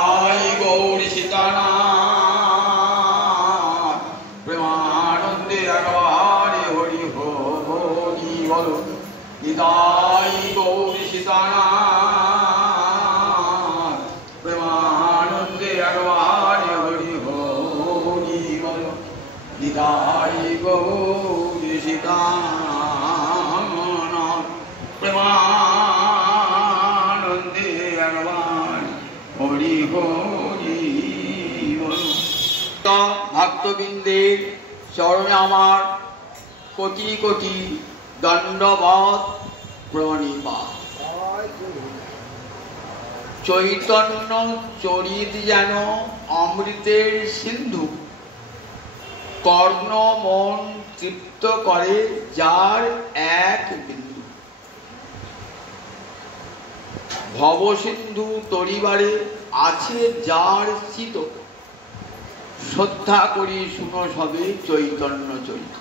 आई गौरी सीतानाथ प्रेमानंदे अगवारे हरि हरि बोलो निताई गौरी सीतानाथ प्रेमानंदे अगवारे हरि हरि बोलो निताई गौरी सीतानाथ प्रेमानंदे अगवारे हरि हरि बोलो। भक्तबिंदेर चरणे आमार कोटि कोटि दंडवत प्रणिपात। चैतन्य चरित जेन अमृतेर सिंधु कर्ण मन तृप्त करे जार एक बिंदु। भव सिंधु तरिबारे आछे जार चित श्रद्धा करी शुनो सबे चैतन्य चरित।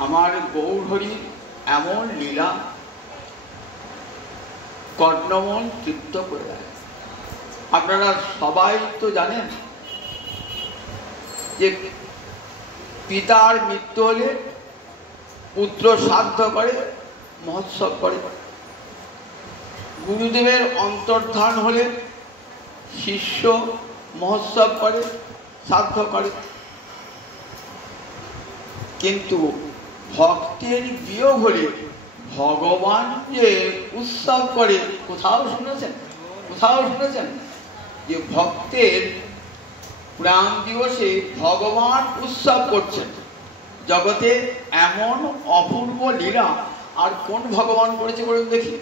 आमार गौरहरिर एमन लीला कर्णमन तृप्त करे देয়। आपनारा सबाई तो जानेन जे पितार मृत्यु हले पुत्र श्राद्ध करे महोत्सव करे, गुरुदेवेर अंतर्धान हले शिष्य महोत्सव करे श्राद्ध करे। किन्तु भक्तेर वियोग हले भगवान जे उत्सव करे कोथाओ शुनेছেন? कोथाओ शुनेছেন जे भक्तेर प्राण दिवसे भगवान उत्सव करছেন? जगते एमन अपूर्व लीला और कोन भगवान करेছে বলুন দেখি?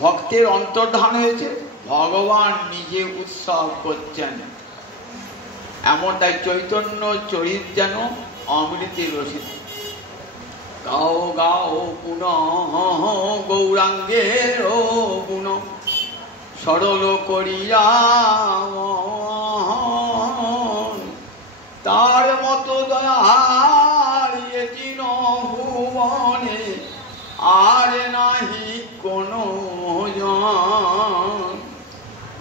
भक्तेर अंतर्धान হয়েছে भगवान निजे उत्सव করছেন। एमनटाই चैतन्य चरित যেন अमृतेर रसिक। गाओ गाओ पुनः गौरांगेर गुण सरल करिया तार मतो दयाल एजिन भुवने आर नाहि कोनो जन।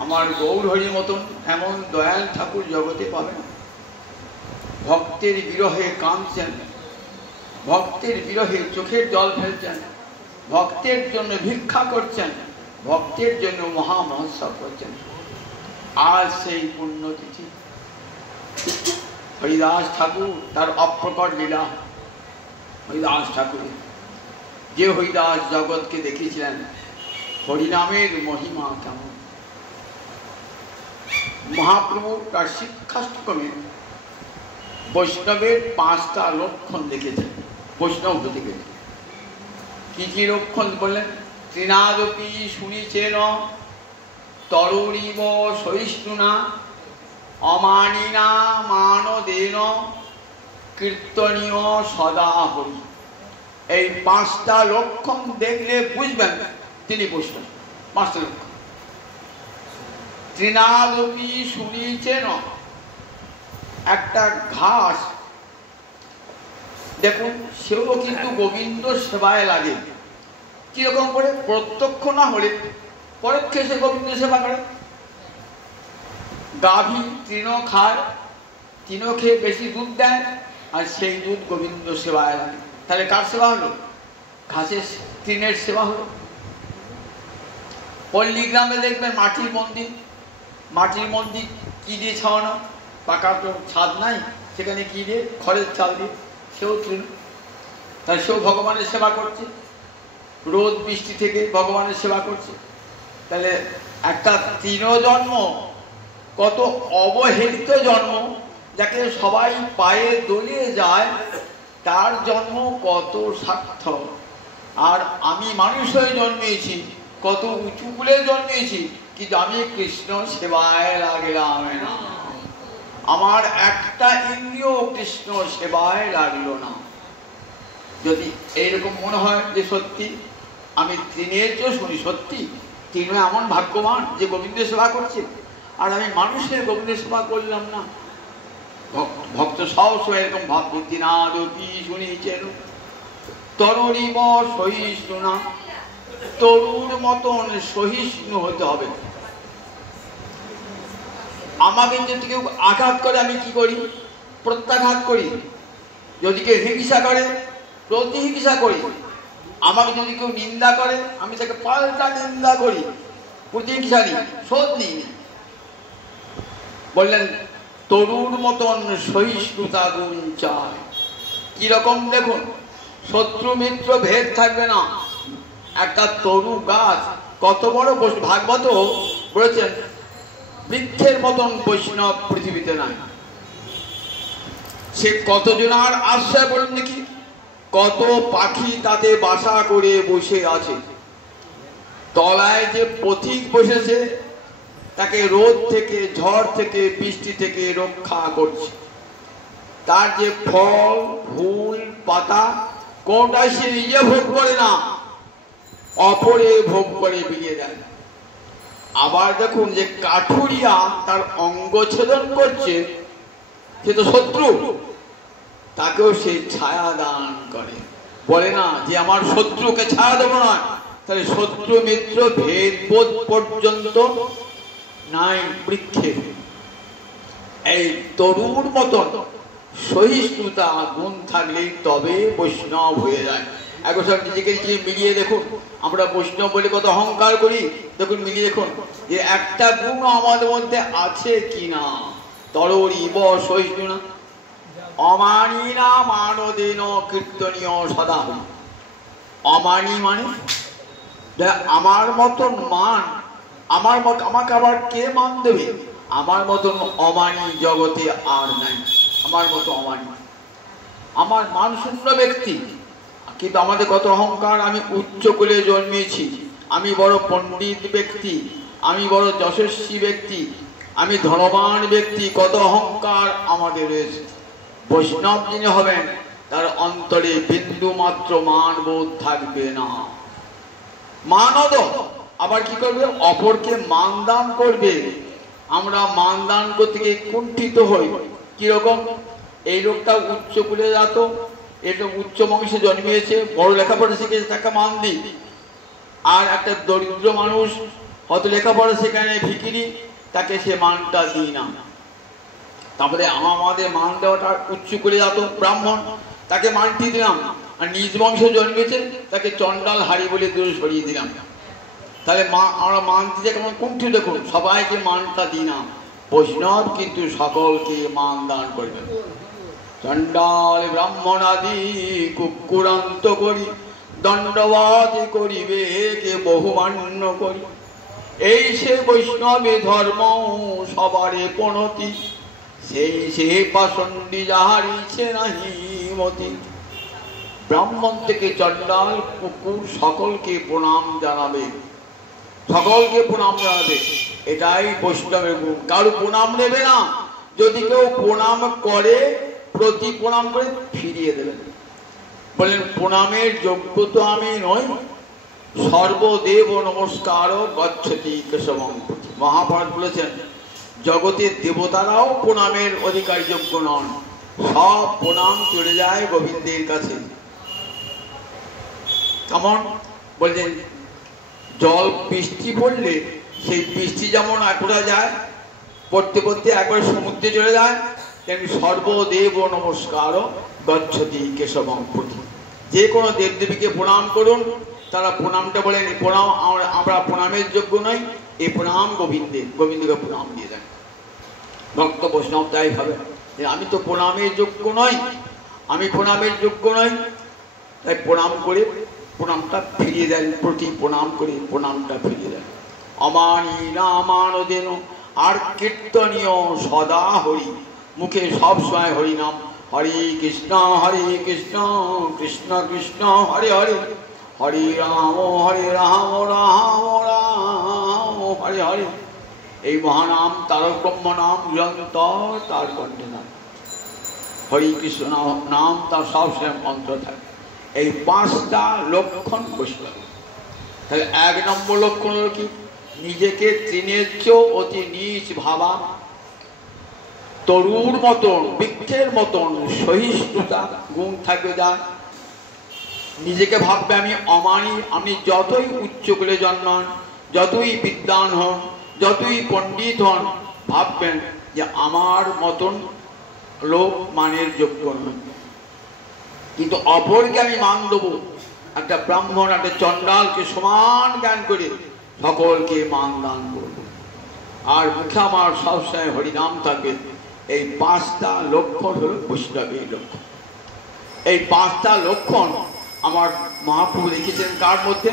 आमार गौरहरिर मतन एमन दयाल ठाकुर जगते पाबेन। भक्तेर बिरहे काँदছেন, भक्तेर बिरहे चोखेर जल फेलছেন, भक्तेर जन्य भिक्षा करছেন, भक्तेर जन्य महा महोत्सव करছেন। आज सेई पुण्यतिथि हरिदास ठाकुर तार अप्रकट लीला। हरिदास ठाकुर जे हरिदास जगत के देखिয়েছিলেন हरिनामेर महिमा केमन। महाप्रभु तार शिक्षाष्टकमे वैष्णवेर 5टा लक्षण देखेছেন। वैष्णव হতে গেলে কি কি লক্ষণ বললেন? তৃণাদপি শুনিছেন তরুণীব সহিষ্ণুনা অমানিনা মানদেন কীর্তনীয় সদা হরি। এই 5টা লক্ষণ দেখলে বুঝবেন তিনি বৈষ্ণব। 5টা লক্ষণ। তৃণাদপি শুনিছেন একটা ঘাস দেখুন সেও কিন্তু গোবিন্দ সেবায় লাগে। কিরকম করে? প্রত্যক্ষ না হলে পরোক্ষে সে গোবিন্দ সেবা করে। গাভী তৃণ খায়, তৃণ খেয়ে বেশি দুধ দেয় আর সেই দুধ গোবিন্দ সেবায় লাগে। তাহলে কার সেবা হলো? ঘাসের তৃণের সেবা হলো। পল্লী গ্রামে দেখবেন মাটির মন্দির। মাটির মন্দির কি দিয়ে ছাওয়ানো? পাকা তো ছাদ নাই, সেখানে কি দিয়ে? খড়ের চাল দিয়ে। সেও তৃণ, তাহলে সেও ভগবানের সেবা করছে। রোদ বৃষ্টি থেকে ভগবানের সেবা করছে। তাহলে একটা তৃণ জন্ম কত অবহেলিত জন্ম, যাকে সবাই পায়ে দলিয়ে যায়, তার জন্ম কত সার্থক। আর আমি মানুষ হয়ে জন্মেছি, কত উঁচু কুলে জন্মেছি, কিন্তু আমি কৃষ্ণ সেবায় লাগলাম না। আমার একটা ইন্দ্রিয় কৃষ্ণ সেবায় লাগলো না। যদি এইরকম মনে হয় যে সত্যি আমি তৃণের চেয়ে শুনি, সত্যি তৃণ এমন ভাগ্যবান যে গোবিন্দ সেবা করছে, আর আমি মানুষের গোবিন্দ সেবা করলাম না। ভক্ত সবসময় এরকম ভাব বুদ্ধি না দপি শুনিছেন তরুণীব সহিষ্ণু না। তরুর মতন সহিষ্ণু হতে হবে। আমাকে যদি কেউ আঘাত করে আমি কি করি? প্রত্যাঘাত করি। যদি কেউ হিংসা করে প্রতিহিংসা করি। আমাকে যদি কেউ নিন্দা করে আমি তাকে পাল্টা নিন্দা করি, প্রতিহিংসা নিই, শোধ নিই। বললেন তরুর মতন সহিষ্ণুতা গুণ চায়। কিরকম দেখুন, শত্রু মিত্র ভেদ থাকবে না। একটা তরু গাছ কত বড়, ভাগবত বলেছেন বৃক্ষের মতন বৈষ্ণব পৃথিবীতে নাই। সে কতজন আর আশ্রয় বলুন দেখি, কত পাখি তাতে বাসা করে বসে আছে। তলায় যে পথিক বসেছে তাকে রোদ থেকে, ঝড় থেকে, বৃষ্টি থেকে রক্ষা করছে। তার যে ফল ফুল পাতা কোনটা সে নিজে ভোগ করে না, অপরে ভোগ করে বিলিয়ে দেয়। আবার দেখুন যে কাঠুরিয়া তার অঙ্গ ছেদন করছে, সে তো শত্রু, তাকেও সে ছায়া দান করে। বলে না যে আমার শত্রুকে ছায়া দেবো না। তাহলে শত্রু মিত্র ভেদবোধ পর্যন্ত নাই বৃক্ষের। এই তরুর মতন সহিষ্ণুতা গুণ থাকলেই তবে বৈষ্ণব হয়ে যায়। একবার নিজেকে নিজে মিলিয়ে দেখুন, আমরা বৈষ্ণব বলে কত অহংকার করি। দেখুন মিলিয়ে দেখুন যে একটা গুণ আমাদের মধ্যে আছে কিনা। তরুরিব সহিষ্ণু না অমানি না মানদেন কীর্তনীয় সদা। অমানি মানে আমার মতন মান, আমার মত, আমাকে আবার কে মান দেবে? আমার মতন অমানি জগতে আর নাই। আমার মতো অমানি, আমার মান শূন্য ব্যক্তি। কিন্তু আমাদের কত অহংকার, আমি উচ্চ কুলে জন্মেছি, আমি বড় পণ্ডিত ব্যক্তি, আমি বড় যশস্বী ব্যক্তি, আমি ধনবান ব্যক্তি, কত অহংকার আমাদের রয়েছে। বৈষ্ণব যিনি হবেন তার অন্তরে বিন্দু মাত্র মান বোধ থাকবে না। মানদ আবার কি করবে? অপরকে মান দান করবে। আমরা মান দান করতে গিয়ে কুণ্ঠিত হই। কিরকম? এই লোকটা উচ্চ কুলে যাত, এটা উচ্চ বংশে জন্মিয়েছে, বড় লেখাপড়া শিখেছে, তাকে মান দিই। আর একটা দরিদ্র মানুষ হয়তো লেখাপড়া সেখানে ভিখিরি, তাকে সে মানটা দিই না। তারপরে আমাদের মান দেওয়াটা উচ্চ করে যাত ব্রাহ্মণ, তাকে মানটি দিলাম। আর নিজ বংশে জন্মেছে, তাকে চণ্ডাল হারি বলে দূরে সরিয়ে দিলাম। তাহলে আমরা মান দিতে কেমন কুণ্ঠিত। দেখুন সবাইকে মানটা দিই না। বৈষ্ণব কিন্তু সকলকে মান দান করবেন। চণ্ডাল ব্রাহ্মণ আদি কুকুরান্ত করি, দণ্ডবাদ করিবে কে বহুমান্য করি। এই সে বৈষ্ণবে ধর্ম সবারে পণতি, সেই সে পাষণ্ডী যাহার ইচ্ছে নাহি মতি। ব্রাহ্মণ থেকে চণ্ডাল কুকুর সকলকে প্রণাম জানাবে, সকলকে প্রণাম জানাবে। এটাই বৈষ্ণবের গুণ। কারো প্রণাম নেবে না। যদি কেউ প্রণাম করে, প্রতি প্রণাম করে ফিরিয়ে দেবেন। বলেন প্রণামের যোগ্য তো আমি নই, সর্বদেব নমস্কার গচ্ছতি কেশবং। মহাভারত বলেছেন জগতের দেবতারাও প্রণামের অধিকার যোগ্য নন, সব প্রণাম চলে যায় গোবিন্দের কাছে। কেমন? বলছেন জল বৃষ্টি পড়লে সেই বৃষ্টি যেমন একরা যায়, পড়তে পড়তে একবার সমুদ্রে চলে যায়, তেমনি সর্বদেব নমস্কার গচ্ছতি কেশবং প্রতি। যে কোনো দেবদেবীকে প্রণাম করুন, তারা প্রণামটা বলেন প্রণাম, আমরা প্রণামের যোগ্য নই, এই প্রণাম গোবিন্দের, গোবিন্দকে প্রণাম দিয়ে দেন। ভক্ত বৈষ্ণব তাই ভাবে যে আমি তো প্রণামের যোগ্য নই, আমি প্রণামের যোগ্য নই, তাই প্রণাম করে প্রণামটা ফিরিয়ে দেন, প্রতি প্রণাম করে প্রণামটা ফিরিয়ে দেন। অমানি না মানদেন আর কীর্তনীয় সদা হরি, মুখে সব সময় হরি নাম। হরে কৃষ্ণ কৃষ্ণ কৃষ্ণ হরে হরে, হরে রাম রাম রাম হরে হরে। এই মহানাম তারক ব্রহ্ম নাম নিরন্তর তার কণ্ঠে নাম। হরি কৃষ্ণ নাম তার সবসময় মন্ত্র থাকে। এই 5টা লক্ষণ বৈষ্ণব। তাহলে 1 নম্বর লক্ষণ হল কি? নিজেকে তৃণের চেয়েও অতি নীচ ভাবা, তরুর মতন বৃক্ষের মতন সহিষ্ণুতা গুণ থাকবে যা। নিজেকে ভাববে আমি অমানি, আপনি যতই উচ্চ কুলে জন্মান, যতই বিদ্বান হন, যতই পণ্ডিত হন, ভাববেন যে আমার মতন লোক মানের যোগ্য নয়, কিন্তু অপরকে আমি মান দেবো। একটা ব্রাহ্মণ একটা চণ্ডালকে সমান জ্ঞান করে সকলকে মান দান করব, আর মুখে আমার সবসময় হরিনাম থাকবে। এই 5টা লক্ষণ হল বৈষ্ণবের লক্ষণ। এই 5টা লক্ষণ আমার মহাপ্রভু লিখেছেন কার মধ্যে?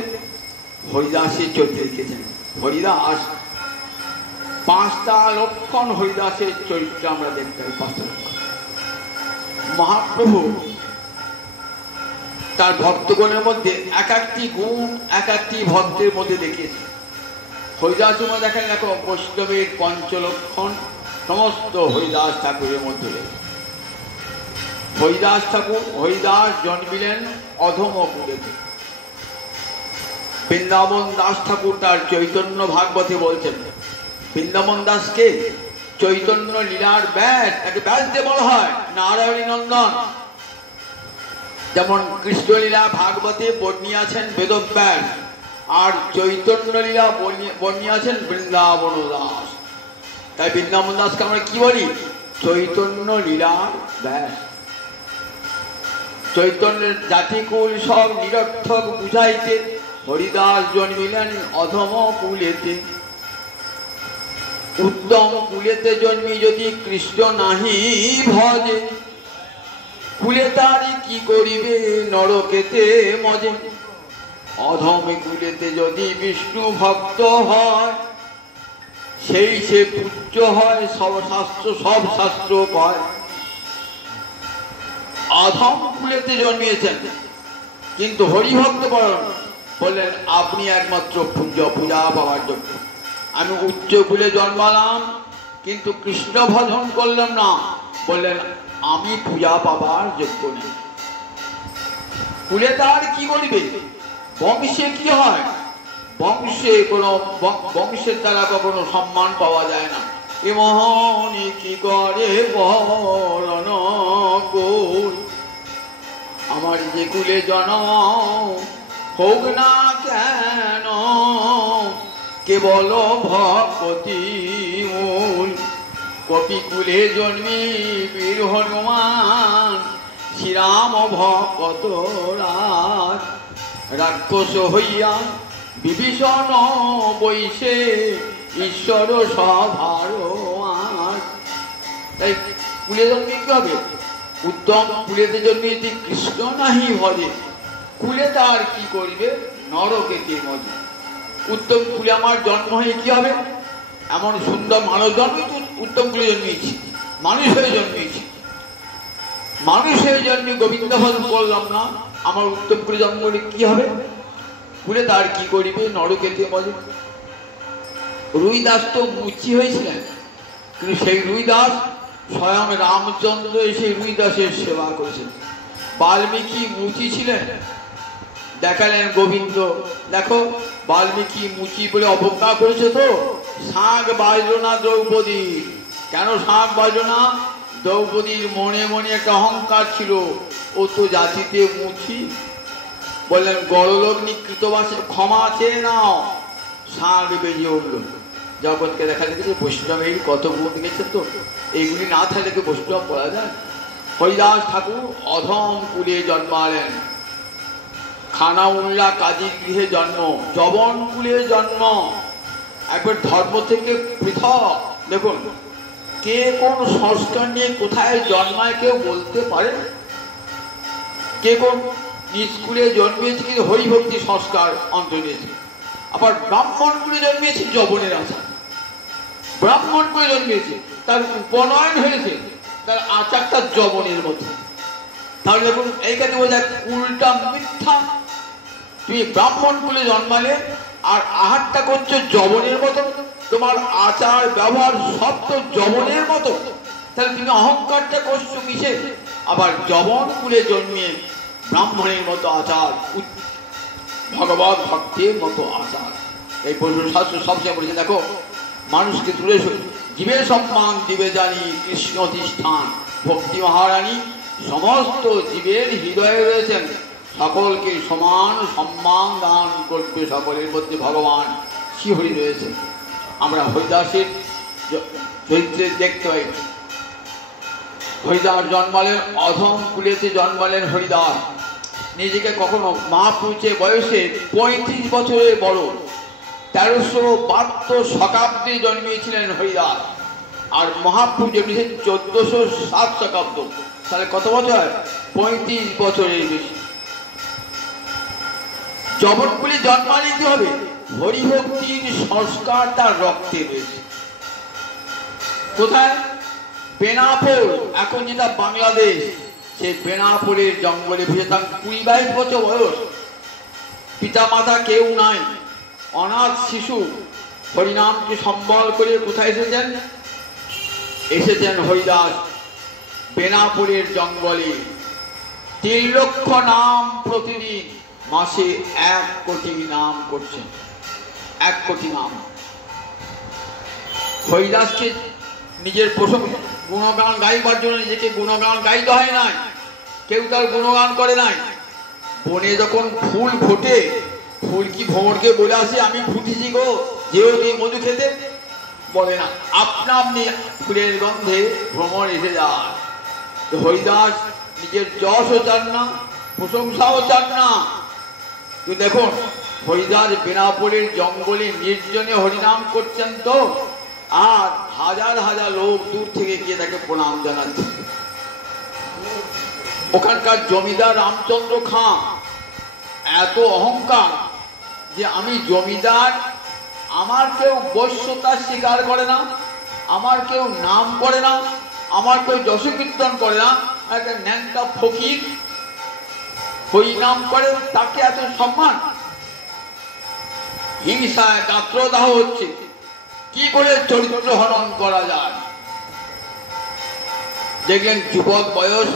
হরিদাসের চরিত্রে লিখেছেন। হরিদাস 5টা লক্ষণ হরিদাসের চরিত্রে আমরা দেখতে পাই। 5টা লক্ষণ মহাপ্রভু তার ভক্তগণের মধ্যে এক একটি গুণ এক একটি ভক্তের মধ্যে দেখিয়েছে। হরিদাসের মধ্যে দেখেন, দেখো বৈষ্ণবের 5 লক্ষণ সমস্ত হরিদাস ঠাকুরের মধ্যে। হরিদাস ঠাকুর, হরিদাস জন্মিলেন অধম কুলেতে। বৃন্দাবন দাস ঠাকুর তার চৈতন্য ভাগবতে বলছেন, বৃন্দাবন দাসকে চৈতন্য লীলার ব্যাস, তাকে ব্যাস দিয়ে বলা হয়, নারায়ণী নন্দন। যেমন কৃষ্ণলীলা ভাগবতে বর্ণিয়াছেন বেদব্যাস, আর চৈতন্য লীলা বর্ণিয়াছেন বৃন্দাবন দাস। তাই বৃন্দাবন দাসকে আমরা কি বলি? চৈতন্য লীলার ব্যাস। চৈতন্যের জাতিকুল সব নিরর্থক বুঝাইতে হরিদাস জন্মিলেন অধম কুলেতে। উত্তম কুলেতে জন্মি যদি কৃষ্ণ নাহি ভজে, কুলে তারি কি করিবে নরকেতে মজে। অধম কুলেতে যদি বিষ্ণু ভক্ত হয়, সেই সে পূজ্য হয়, সব শাস্ত্র কয়। অধম কুলেতে জন্মিয়েছেন কিন্তু হরিভক্ত বললেন আপনি একমাত্র পূজা পাওয়ার যোগ্য। আমি উচ্চ কুলে জন্মালাম কিন্তু কৃষ্ণ ভজন করলাম না, বললেন আমি পূজা পাবার যোগ্য নেই। কুলে তার কি করিবে? বংশে কি হয়? বংশের দ্বারা কখনো সম্মান পাওয়া যায় না। এ মোহনী কি করে বরণ কই, আমার যে কুলে জন্ম হোক না কেন, কেবল ভক্তি মূল। কপিকুলে জন্মি বীর হনুমান, শ্রীরাম ভক্ত রাজ। রাক্ষস হইয়া বিভীষণ বৈশে, ঈশ্বর সভার আজ। তাই কুলে জন্মে কি হবে? উত্তম কুলেতে জন্মে যদি কৃষ্ণ নাহি ভজে, কুলে তার কি করিবে নরকেতে মজে। উত্তম কুলে আমার জন্ম হয়ে কি হবে? এমন সুন্দর মানব জন্মে তো উত্তম কুলে জন্মিয়েছি, মানুষ হয়ে জন্মিয়েছি। মানুষ হয়ে জন্মে গোবিন্দ ভজন করলাম না, আমার উত্তম কুলে জন্ম হলে কি হবে? কুলে তার কি করিবে নরকেতে মজে। রুইদাস তো মুচি হয়েছিলেন, কিন্তু সেই রুইদাস স্বয়ং রামচন্দ্র এসে রুইদাসের সেবা করেছেন। বাল্মীকি মুচি ছিলেন, দেখালেন গোবিন্দ দেখো বাল্মীকি মুচি বলে অবজ্ঞা করেছে, তো শাঁখ বাজলো না দ্রৌপদী। কেন শাঁখ বাজলো না? দ্রৌপদীর মনে মনে একটা অহংকার ছিল, ও তো জাতিতে মুচি। বললেন গরলগ্নি কৃতবাসে ক্ষমা চেয়ে নাও। শাঁখ বেজে উঠল। জগৎকে দেখা দেখেছে বৈষ্ণবের কত গুণ গেছে, তো এইগুলি না থাকলে কি বৈষ্ণব বলা যায়? হরিদাস ঠাকুর অধম কুলে জন্মালেন। খানা উল্লা কাজী গৃহে জন্ম, যবন কুলে জন্ম, একবার ধর্ম থেকে পৃথক। দেখুন কে কোন সংস্কার নিয়ে কোথায় জন্মায় কেউ বলতে পারে? কে কোন স্কুলে জন্মিয়েছে কিন্তু হরিভক্তি সংস্কার অন্তর নিয়েছে। আবার ব্রাহ্মণ কুলে জন্মিয়েছে যবনের আচার, ব্রাহ্মণ কুলে জন্মিয়েছে তার উপনয়ন হয়েছে, তার আচারটা যবনের মতো। তাহলে দেখুন এইখানে বোঝা কুলটা মিথ্যা। তুমি ব্রাহ্মণ কুলে জন্মালে আর আহারটা করছো যবনের মতো, তোমার আচার ব্যবহার সব তো যবনের মতো, তাহলে তুমি অহংকারটা করছো কিসে? আবার যবন কুলে জন্মিয়ে ব্রাহ্মণের মতো আচার, ভগবত ভক্তের মতো আচার। এই শাস্ত্র সবচেয়ে বলেছে দেখো মানুষকে দূরে জীবের সম্মান দিবে জানি কৃষ্ণ অধিষ্ঠান। ভক্তি মহারানী সমস্ত জীবের হৃদয়ে রয়েছেন, সকলকে সমান সম্মান দান করবে। সকলের মধ্যে ভগবান শ্রীহরি রয়েছে। আমরা হরিদাসের চরিত্রে দেখতে হয়। হরিদাস জন্মালেন অধম কুলেতে, জন্মালেন হরিদাস। নিজেকে কখনো মহাপুরুষের বয়সে 35 বছরের বড়। 1372 শতাব্দে জন্মিয়েছিলেন হরিদাস, আর মহাপুরুষ জন্মিয়েছেন 1407 শতাব্দ। তাহলে কত বছর হয়? 35 বছরের বেশি। জবনকুলে জন্ম নিতে হবে, হরিভক্তির সংস্কার তার রক্তে রয়েছে। কোথায়? বেনাপোল, এখন যেটা বাংলাদেশ, সেই বেনাপোলের জঙ্গলে ভেসে তার 20-22 বছর বয়স। পিতা মাতা কেউ নাই, অনাথ শিশু। হরিনামকে সম্বল করে কোথায় এসেছেন? এসেছেন হরিদাস বেনাপোলের জঙ্গলে। 3 লক্ষ নাম প্রতিদিন, মাসে 1 কোটি নাম করছেন। 1 কোটি নাম। হরিদাসকে নিজের প্রশংসা গুণগান গাইবার জন্য নিজেকে গুণগান গাইতে হয় নাই, কেউ তার গুণগান করে নাই। বনে যখন ফুল ফোটে, ফুল কি ভ্রমরকে বলে আসে আমি ফুটেছি গো, যেও দিয়ে মধু খেতে? বলে না, আপনা আপনি ফুলের গন্ধে ভ্রমর এসে যায়। তো হরিদাস নিজের যশও চান না, প্রশংসাও চান না। তো দেখুন, হরিদাস বেনাপোলের জঙ্গলে নির্জনে হরিনাম করছেন, তো আর হাজার হাজার লোক দূর থেকে গিয়ে তাকে প্রণাম জানাচ্ছে। ওখানকার জমিদার রামচন্দ্র খাঁ এত অহংকার যে আমি জমিদার, আমার কেউ বৈশ্যতা স্বীকার করে না, আমার কেউ নাম করে না, আমার কেউ যশ কীর্তন করে না, একটা ন্যাংটা ফকির হরিনাম করে, তাকে এত সম্মান। হিংসায় গাত্রদাহ হচ্ছে, কি করে চরিত্র হরণ করা যায়? দেখলেন যুবক বয়স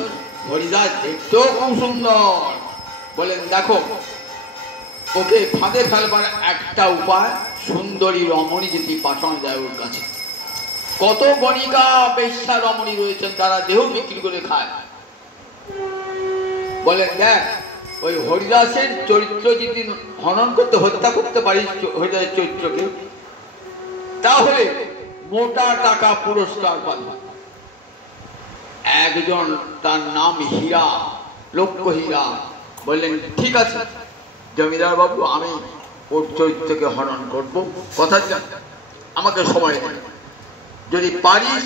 হরিদাস, দেখতেও খুব সুন্দর। বলেন দেখো, ওকে ফাঁদে ফেলবার একটা উপায়, সুন্দরী রমণী যদি পাঠানো যায় ওর কাছে। কত গণিকা বেশ্যা রমণী রয়েছেন, তারা দেহ বিক্রি করে খায়। বলেন দেখ, ওই হরিদাসের চরিত্র যদি হনন করতে, হত্যা করতে পারিস হরিদাসের চরিত্রকে, তাহলে মোটা টাকা পুরস্কার পাবে। একজন, তার নাম হীরা, লক্ষ্য হীরা। বললেন ঠিক আছে জমিদার বাবু, আমি ওর চরিত্রকে হনন করবো, কথা দিলাম, আমাকে সময় দেন, যদি পারিস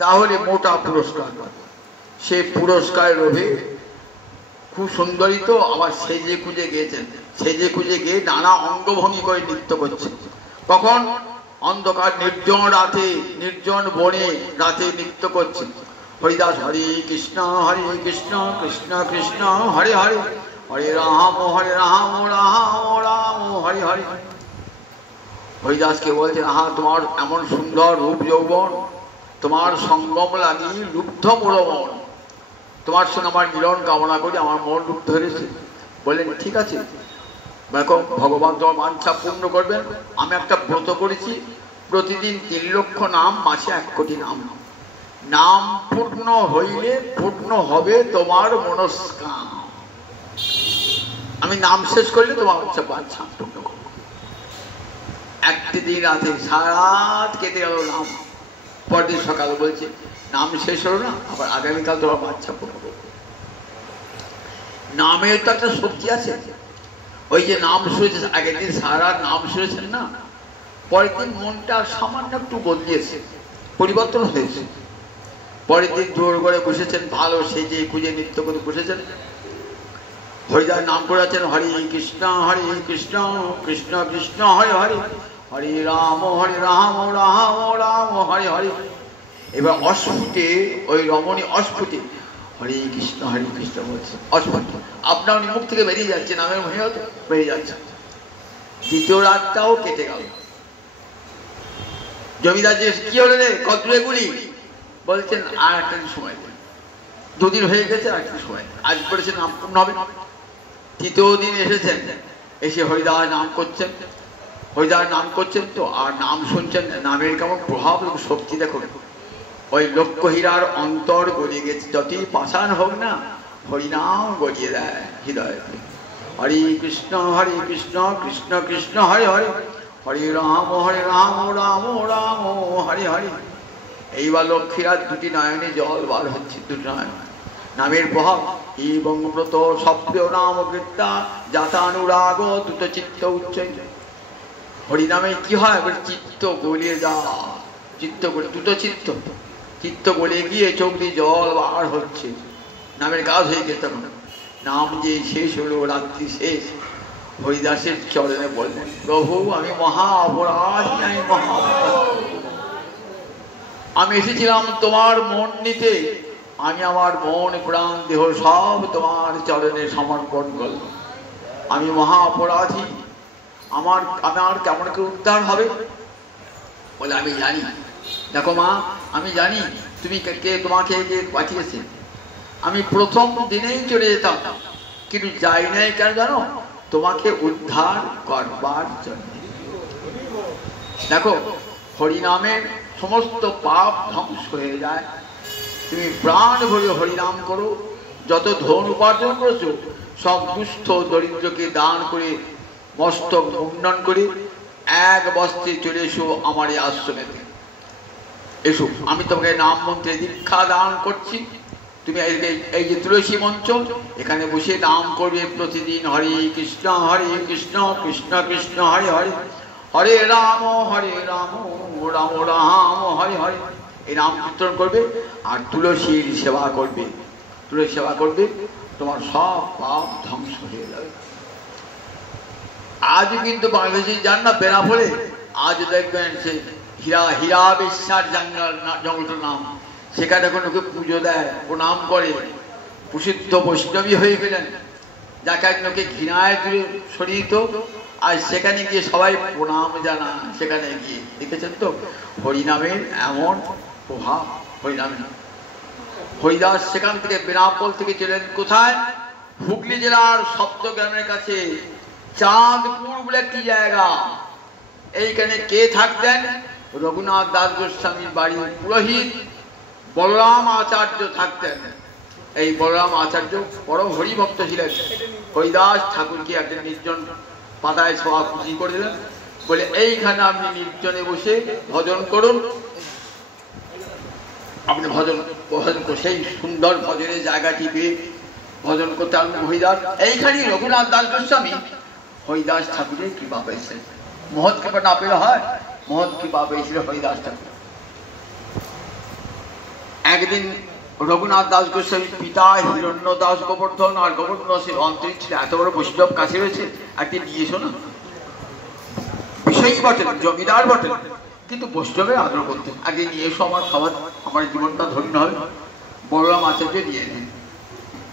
তাহলে মোটা পুরস্কার পাবে। সে পুরস্কার লোভে খুব সুন্দরী তো, আবার সেজে খুঁজে গিয়েছেন, সেজে খুঁজে গিয়ে নানা অঙ্গভঙ্গি করে নৃত্য করছে। তখন অন্ধকার নির্জন রাতে, নির্জন বনে রাতে নৃত্য করছে। হরিদাস হরে কৃষ্ণ কৃষ্ণ কৃষ্ণ হরে হরে, হরে রাম রাম রাম হরে হরে। হরিদাসকে বলছে, আহা তোমার এমন সুন্দর রূপ যৌবন, তোমার সঙ্গম লাগি লুব্ধ মোর মন, তোমার সঙ্গে আমার মিলন কামনা করি, আমার মন লুব্ধ হয়েছে। বললেন ঠিক আছে দেখো, ভগবান তোমার বাঞ্ছা পূর্ণ করবেন। আমি একটা ব্রত করেছি, প্রতিদিন 3 লক্ষ নাম, মাসে 1 কোটি নাম। নাম পূর্ণ হইলে পূর্ণ হবে তোমার মনস্কাম। আমি নাম শেষ করলে তোমার বাঞ্ছা পূর্ণ করবো। একটি দিন রাতে সারা কেটে গেল নাম। পরদিন সকালে বলছে নাম শেষ হলো না, আবার আগামীকাল তোমার বাচ্চা পূর্ণ করবো। নামের তো একটা শক্তি আছে। ওই যে নাম শুনেছে, আগের দিন সারা নাম শুনেছেন না, পরের দিন মনটা সামান্য একটু বদলিয়েছে, পরিবর্তন হয়েছে। পরের দিন জোর করে বসেছেন, ভালো সেজে খুঁজে নৃত্য করে বসেছেন, হরিদাস নাম করেছেন হরে কৃষ্ণ কৃষ্ণ কৃষ্ণ হরে হরে, হরে রাম রাম রাম হরে হরে। এবার অস্ফুটে ওই রমণী অস্ফুটে হরে কৃষ্ণ বলছে, অস্ফুট আপনার মুখ থেকে বেরিয়ে যাচ্ছে, নামের মহিমা বেরিয়ে যাচ্ছে। দ্বিতীয় রাতটাও কেটে গেল। জমিদার যে কি হলো রে, কতরে গুলি? বলছেন আর একটা সময় দেন, 2 দিন হয়ে গেছে, আর একটা সময়, আজ বলেছেন নাম পূর্ণ হবে। তৃতীয় দিন এসেছেন, এসে হরিদাস নাম করছেন, হরিদাস নাম করছেন তো, আর নাম শুনছেন, নামের কেমন প্রভাব এবং শক্তি দেখুন। ওই লক্ষ্য হীরার অন্তর গলিয়ে গেছে, যতই পাষাণ হোক না, হরিনাম গলিয়ে দেয় হৃদয়। হরে কৃষ্ণ কৃষ্ণ কৃষ্ণ হরে হরে, হরে রাম রাম রাম হরে হরে। এইবার লক্ষ্মীরা দুটি নয়নে জল বার হচ্ছে, দুটি নয়ন নামের প্রভাব। এবং ব্রত শব্দ নাম কৃত্যা জাতানুরাগ দ্রুত চিত্ত উচ্চৈ। হরিনামে কি হয়, চিত্ত গলিয়ে যা, চিত্ত গলে দ্রুত চিত্ত, চিত্ত গলে গিয়ে চোখ দিয়ে জল বার হচ্ছে, নামের কাজ হয়ে গেছে। তখন নাম যে শেষ হলো, রাত্রি শেষ, হরিদাসের চরণে বললেন, প্রভু আমি মহা অপরাধ, আমি এসেছিলাম তোমার মন নিতে, আমি আমার মন প্রাণ দেহ সব তোমার চরণে সমর্পণ করলাম। আমি মহা অপরাধী, আমার কেমন করে উদ্ধার হবে? বলে আমি জানি। দেখো মা, আমি জানি তুমি কে, তোমাকে কে পাঠিয়েছে। আমি প্রথম দিনেই চলে যেতাম, কিন্তু যাই নাই কেন জানো? তোমাকে উদ্ধার করবার জন্য। দেখো, হরিনামের সমস্ত পাপ ধ্বংস হয়ে যায়। তুমি প্রাণ ভরে হরিনাম করো, যত ধন উপার্জন করেছো সব দুস্থ দরিদ্রকে দান করে মস্তক মুন্ডন করে এক বস্ত্রে চলে এসো আমার এই আশ্রমেতে। এসো, আমি তোমাকে নাম মন্ত্রে দীক্ষা দান করছি। তুমি এই যে তুলসী মঞ্চ, এখানে বসে নাম করবে প্রতিদিন, হরে কৃষ্ণ কৃষ্ণ কৃষ্ণ হরে হরে, হরে রাম রাম রাম হরে হরে, এই নাম কীর্তন করবে আর তুলসীর সেবা করবে। তুলসী সেবা করবে, তোমার সব পাপ ধ্বংস হয়ে যাবে। আজ কিন্তু বাংলাদেশে যান না বেনাপোলে, আজ দেখবেন সে হীরা বিশ্বাস জঙ্গলটার নাম, সেখানে এখন ওকে পুজো দেয়, প্রণাম করে, প্রসিদ্ধ বৈষ্ণবী হয়ে গেলেন। যাকে একজনকে ঘৃণায় দূরে সরিত, আর সেখানে গিয়ে সবাই প্রণাম জানা। সেখানে গিয়ে দেখেছেন তো হরিনামের এমন প্রভাব। হরিনামের হরিদাস সেখান থেকে বেনাপোল থেকে চলেন কোথায়? হুগলি জেলার সপ্তগ্রামের কাছে চাঁদপুর বলে একটি জায়গা। এইখানে কে থাকতেন? রঘুনাথ দাস গোস্বামীর বাড়ির পুরোহিত বলরাম আচার্য থাকতেন। এই বলরাম আচার্য পরম হরিভক্ত ছিলেন। হরিদাস ঠাকুরকে একদিন নির্জন পাতায় সভা খুশি করে দিলেন, বলে এইখানে আপনি নির্জনে বসে ভজন করুন। আপনি ভজন সেই সুন্দর ভজনের জায়গাটি পেয়ে ভজন করতে আরম্ভ হরিদাস। এইখানেই রঘুনাথ দাস গোস্বামী হরিদাস ঠাকুরের কৃপা পেয়েছেন। মহৎ কৃপা না পেলে হয়, মহৎ কৃপা পেয়েছিল হরিদাস ঠাকুর। একদিন রঘুনাথ দাস গোস্বামীর পিতা হিরণ্য দাস গোবর্ধন, আর গোবর্ধন দাসের অন্তরিক ছিল, এত বড় বৈষ্ণব কাছে রয়েছে, একদিন নিয়েছো না, বিষয়ী বটেন, জমিদার বটেন, কিন্তু বৈষ্ণবের আদর করতেন। একদিন নিয়ে এসো, আমার জীবনটা ধন্য হবে। বলরাম আচার্য নিয়ে দিন।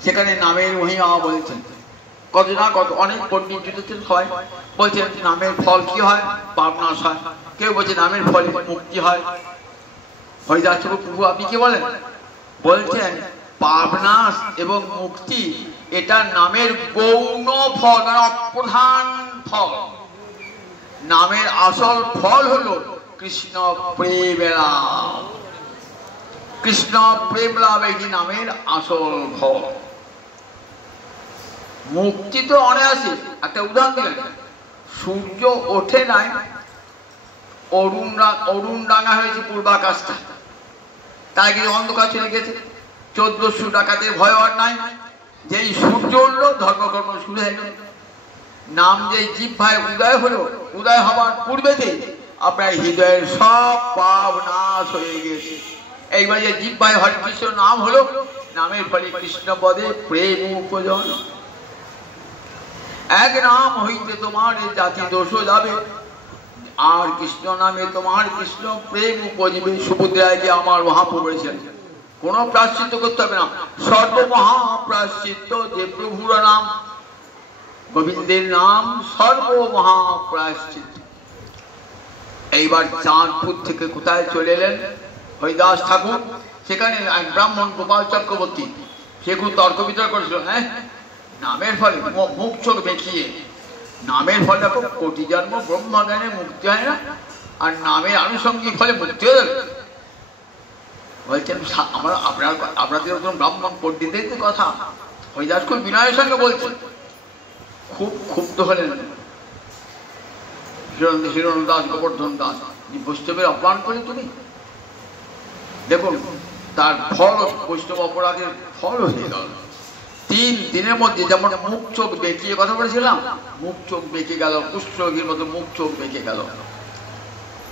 সেখানে নামের মহিমা বলছেন, কত না কত অনেক পণ্ডিত জুটেছেন, সবাই বলছেন নামের ফল কি হয়? পাপ নাশ হয়। কেউ বলছে নামের ফলে মুক্তি হয়। হরিদাস ঠাকুর, প্রভু আপনি কি বলেন? বলছেন পাপ নাশ এবং মুক্তি এটা নামের গৌণ ফল, প্রধান ফল। নামের আসল ফল হলো কৃষ্ণ প্রেম লাভ। কৃষ্ণ প্রেম লাভ এটি নামের আসল ফল। মুক্তি তো অনায়াসে। একটা উদাহরণ দিলেন, সূর্য ওঠে নাই, অরুণ রাঙা হয়েছে পূর্বাকাশটা, তাই কিন্তু অন্ধকার চলে গেছে। 1400 ডাকাতের ভয় আর নাই। যেই সূর্য উঠলো, ধর্মকর্ম শুরু হয়ে গেল। নাম যেই জিহ্বায় উদয় হলো, উদয় হবার পূর্বেতেই আপনার হৃদয়ের সব পাপ নাশ হয়ে গেছে। এইবার যে জিহ্বায় হরে কৃষ্ণ নাম হলো, নামের ফলে কৃষ্ণ পদে প্রেম উপজন। এক নাম হইতে তোমার জাতি দোষ যাবে, আর কৃষ্ণ নামে তোমার কৃষ্ণ প্রেম উপজীবে। সুভদ্রাকে আমার মহাপ্রভু বলেছেন, কোন প্রায়শ্চিত্ত করতে হবে না, সর্বমহাপ্রায়শ্চিত্ত যে প্রভুর নাম, গোবিন্দের নাম সর্বমহাপ্রায়শ্চিত্ত। এইবার চাঁদপুর থেকে কোথায় চলে এলেন হরিদাস ঠাকুর? সেখানে এক ব্রাহ্মণ গোপাল চক্রবর্তী, সে খুব তর্ক বিতর্ক করেছিল। হ্যাঁ, নামের ফলে মুখ চোখ দেখিয়ে, নামের ফলে দেখো কোটি জন্ম ব্রহ্মজ্ঞানে মুক্তি হয় না, আর নামের আনুষঙ্গিক ফলে মুক্তি হয়ে যাবে। বলছেন আপনাদের ব্রাহ্মণ পণ্ডিতের তো কথা। হরিদাস খুব বিনয়ের সঙ্গে বলছেন, খুব ক্ষুব্ধ হলেন হিরণ্য দাস গোবর্ধন দাস, বৈষ্ণবের অপমান করে তুমি। দেখুন তার ফল, বৈষ্ণব অপরাধের ফল হয়ে গেল। 3 দিনের মধ্যে যেমন মুখ চোখ বেঁকিয়ে কথা বলেছিলাম, মুখ চোখ বেঁকে গেল, কুষ্ঠরোগীর মতো মুখ চোখ বেঁকে গেল।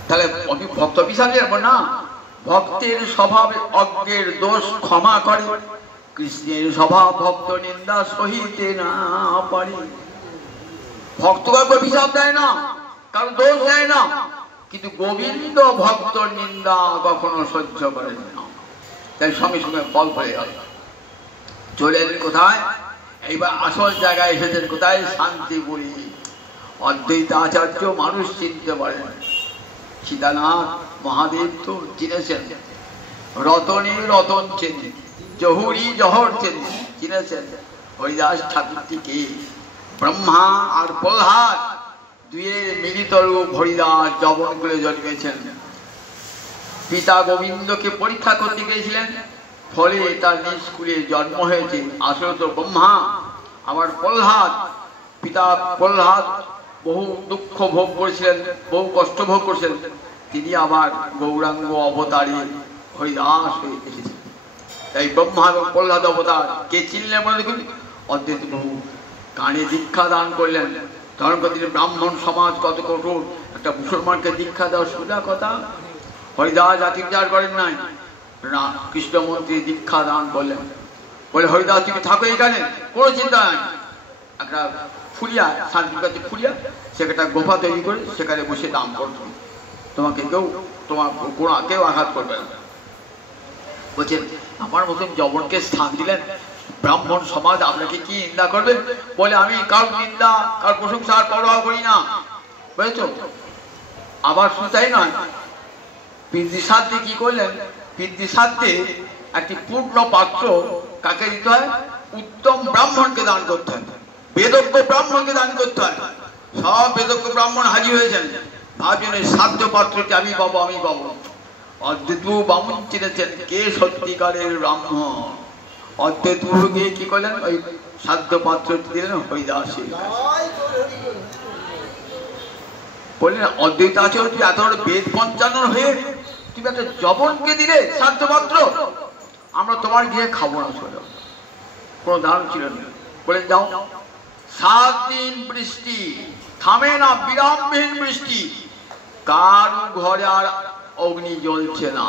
তাহলে আমি ভক্ত বিশাল যাবো না? ভক্তের স্বভাব অজ্ঞের দোষ ক্ষমা করে, কৃষ্ণের স্বভাব ভক্ত নিন্দা সহিতে না পারে। ভক্ত কাউকে অভিশাপ দেয় না, কারণ দোষ দেয় না, কিন্তু গোবিন্দ ভক্ত নিন্দা কখনো সহ্য করেন না। তাই সঙ্গে সঙ্গে ফল হয়ে গেল। চলে এলেন কোথায়? এইবার আসল জায়গায় এসেছেন কোথায়? শান্তিপুরী। অদ্বৈত আচার্য মানুষ চিনতে পারেন, সীতানাথ মহাদেব তো চিনেছেন, রতনী রতন চেনে, জহুরি জহর চেনে, চিনেছেন। হরিদাস ঠাকুরটিকে ব্রহ্মা আর প্রহ্লাদ দুয়ের মিলিত রূপ হরিদাস যবন করে জন্মেছেন। পিতা গোবিন্দকে পরীক্ষা করতে গিয়েছিলেন, ফলে তার নিজ কুলে জন্ম হয়েছে। আসলে তো ব্রহ্মা আবার প্রহ্লাদ, পিতা প্রহ্লাদ বহু দুঃখ ভোগ করেছিলেন, বহু কষ্ট ভোগ করেছিলেন, তিনি আবার গৌরাঙ্গ অবতারে হরিদাস হয়ে এসেছেন। তাই ব্রহ্মা এবং প্রহ্লাদ অবতার কে চিনলেন মনে দেখুন? অদ্বৈত প্রভু কানে দীক্ষা দান করলেন। তখনকার দিনে ব্রাহ্মণ সমাজ কত কঠোর, একটা মুসলমানকে দীক্ষা দেওয়া সোজা কথা। হরিদাস জাতিবিচার করেন নাই, কৃষ্ণমন্ত্রী দীক্ষা দান করলেন। বলে হরিদাস তুমি থাকো এখানে, কোনো চিন্তা নাই। একটা ফুলিয়া, শান্তির কাছে ফুলিয়া, সেখানে গোফা তৈরি করে সেখানে বসে দাম করতো, তোমাকে কেউ তোমার কোনো কেউ আঘাত করবে না। বলছেন আমার মতন যবনকে স্থান দিলেন, ব্রাহ্মণ সমাজ আপনাকে কি নিন্দা করবে? বলে আমি কার নিন্দা কার প্রশংসা আর পরোয়া করি না, বুঝেছ? আবার শুধু তাই নয়, পিতৃশ্রাদ্ধে কি করলেন? পিতৃশ্রাদ্ধে একটি পূর্ণ পাত্র কাকে দিতে হয়? উত্তম ব্রাহ্মণকে দান করতে হয়, বেদজ্ঞ ব্রাহ্মণকে দান করতে হয়। সব বেদজ্ঞ ব্রাহ্মণ হাজির হয়েছেন, ভাবছেন এই শ্রাদ্ধ পাত্রটি আমি পাবো, আমি পাবো। অদ্বৈত বামুন চিনেছেন কে সত্যিকারের ব্রাহ্মণ। অদ্বৈত গিয়ে কি করলেন? ওই শ্রাদ্ধ পাত্রটি দিলেন হরিদাসের। বললেন অদ্বৈত আচার্য তুই এত বড় বেদ পঞ্চানন হয়ে তুমি একটা যবনকে দিলে শ্রাদ্ধ পাত্র, আমরা তোমার গিয়ে খাবো না, চলে কোনো দারুণ ছিল না। বলে যাও। 7 দিন বৃষ্টি থামে না, বিরামহীন বৃষ্টি, কারু ঘরে আর অগ্নি জ্বলছে না।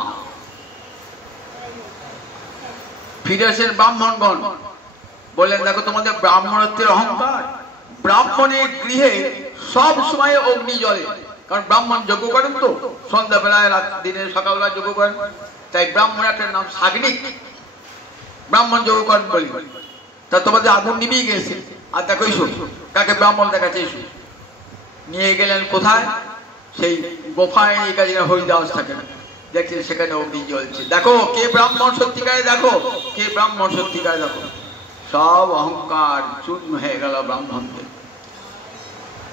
ফিরেছেন ব্রাহ্মণগণ, বললেন দেখো তোমাদের ব্রাহ্মণত্বের অহংকার, ব্রাহ্মণের গৃহে সব সময় অগ্নি জ্বলে, কারণ ব্রাহ্মণ যজ্ঞ করেন তো, সন্ধ্যাবেলায় রাত দিনে সকালবেলা যজ্ঞ করেন। তাই ব্রাহ্মণ একটা নাম সাগ্নিক, ব্রাহ্মণ যজ্ঞ করেন বলি। তা তোমাদের আগুন নিভিয়ে গেছে, আর দেখো এসো, কাকে ব্রাহ্মণ দেখাচ্ছে, এসো। নিয়ে গেলেন কোথায়? সেই গোফায় এই কাজে হরিদাস থাকেন, দেখছেন সেখানে অগ্নি জ্বলছে। দেখো কে ব্রাহ্মণ সত্যিকারে, দেখো কে ব্রাহ্মণ সত্যিকারে, দেখো। সব অহংকার চূর্ণ হয়ে গেল ব্রাহ্মণদের।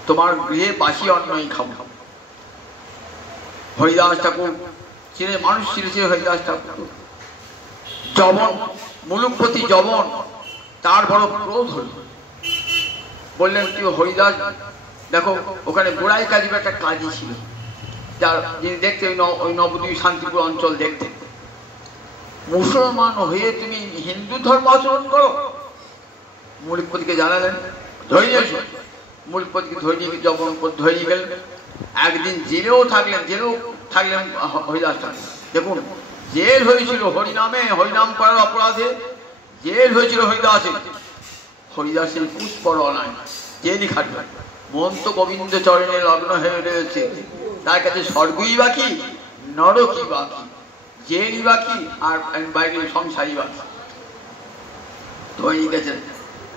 তোমার গৃহে বাসি অন্নই খাবো। হরিদাস ঠাকুর চিনে, মানুষ চিনেছে হরিদাস ঠাকুর। যবন, মুলুকপতি যবন, তার বড় ক্রোধ হল। বললেন কি হরিদাস দেখো, ওখানে গোড়াই কাজী একটা কাজী ছিল, যার যিনি দেখতে ওই নবদ্বীপ শান্তিপুর অঞ্চল দেখতেন। মুসলমান হয়ে তুমি হিন্দু ধর্ম আচরণ করো। মুলুকপতিকে জানালেন, ধরে নিয়ে এসো। মুলুকপতিকে ধরে নিয়ে যবন ধরে নিয়ে গেলেন। একদিন জেলেও থাকলেন, হরিদাস ঠাকুর। দেখুন জেল হয়েছিল হরিনামে, হরিনাম করার অপরাধে জেল হয়েছিল হরিদাসের। হরিদাসের পুষ্পরণায় জেলই খাটবে। মন তো গোবিন্দ চরণে লগ্ন হয়ে রয়েছে, তার কাছে স্বর্গই বাকি, নরকই বাকি, জেলই বাকি, আর বাইরে সংসারই বাকি। ধরে গেছেন,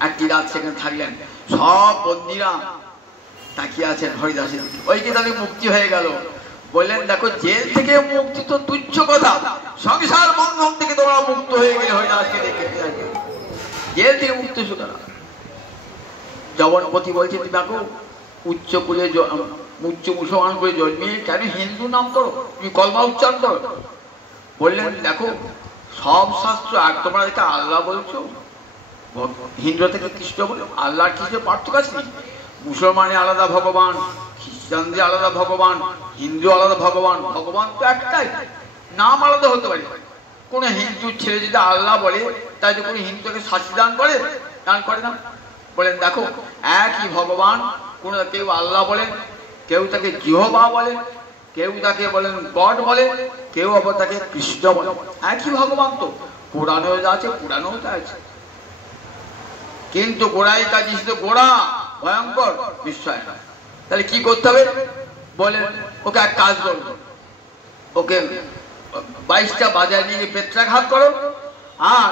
একটি রাত সেখানে থাকলেন। সব বন্দীরা তাকিয়ে আছেন হরিদাসের দিকে। ওই কি তাদের মুক্তি হয়ে গেল। বললেন দেখো জেল থেকে মুক্তি তো তুচ্ছ কথা, সংসার বন্ধন থেকে তোমরা মুক্ত হয়ে গেলে হরিদাসকে দেখে জেল থেকে মুক্ত শুধু না। জবনপতি বলছে দেখো উচ্চ করে উচ্চ মুসলমান করে জন্মিয়ে কেন হিন্দু নাম করো, তুমি কলমা উচ্চারণ করো। বললেন দেখো সব শাস্ত্র, আর তোমরা দেখে আল্লাহ বলছো, হিন্দু থেকে কৃষ্ণ বলো, আল্লাহর কিছু পার্থক্য আছে? মুসলমানে আলাদা ভগবান, খ্রিস্টানদের আলাদা ভগবান, হিন্দু আলাদা ভগবান, ভগবান তো একটাই। নাম আলাদা হতে পারে। কোনো হিন্দু ছেলে যদি আল্লাহ বলে, তাই তো কোনো হিন্দুকে শাস্তি দান করে? দান করে না। বলেন দেখো, একই ভগবান, কোনো কেউ আল্লাহ বলেন, কেউ তাকে জিহ্বা বলেন, কেউ তাকে বলেন গড বলে, কেউ আবার তাকে কৃষ্ণ বলে। একই ভগবান তো, পুরাণেও যা আছে পুরাণেও যা আছে। কিন্তু গোড়াই কাজ তো গোড়া ভয়ঙ্কর নিশ্চয়। তাহলে কি করতে হবে? বলেন ওকে এক কাজ করো, ওকে 22টা বাজায় নিয়ে পেত্রাঘাত করো, আর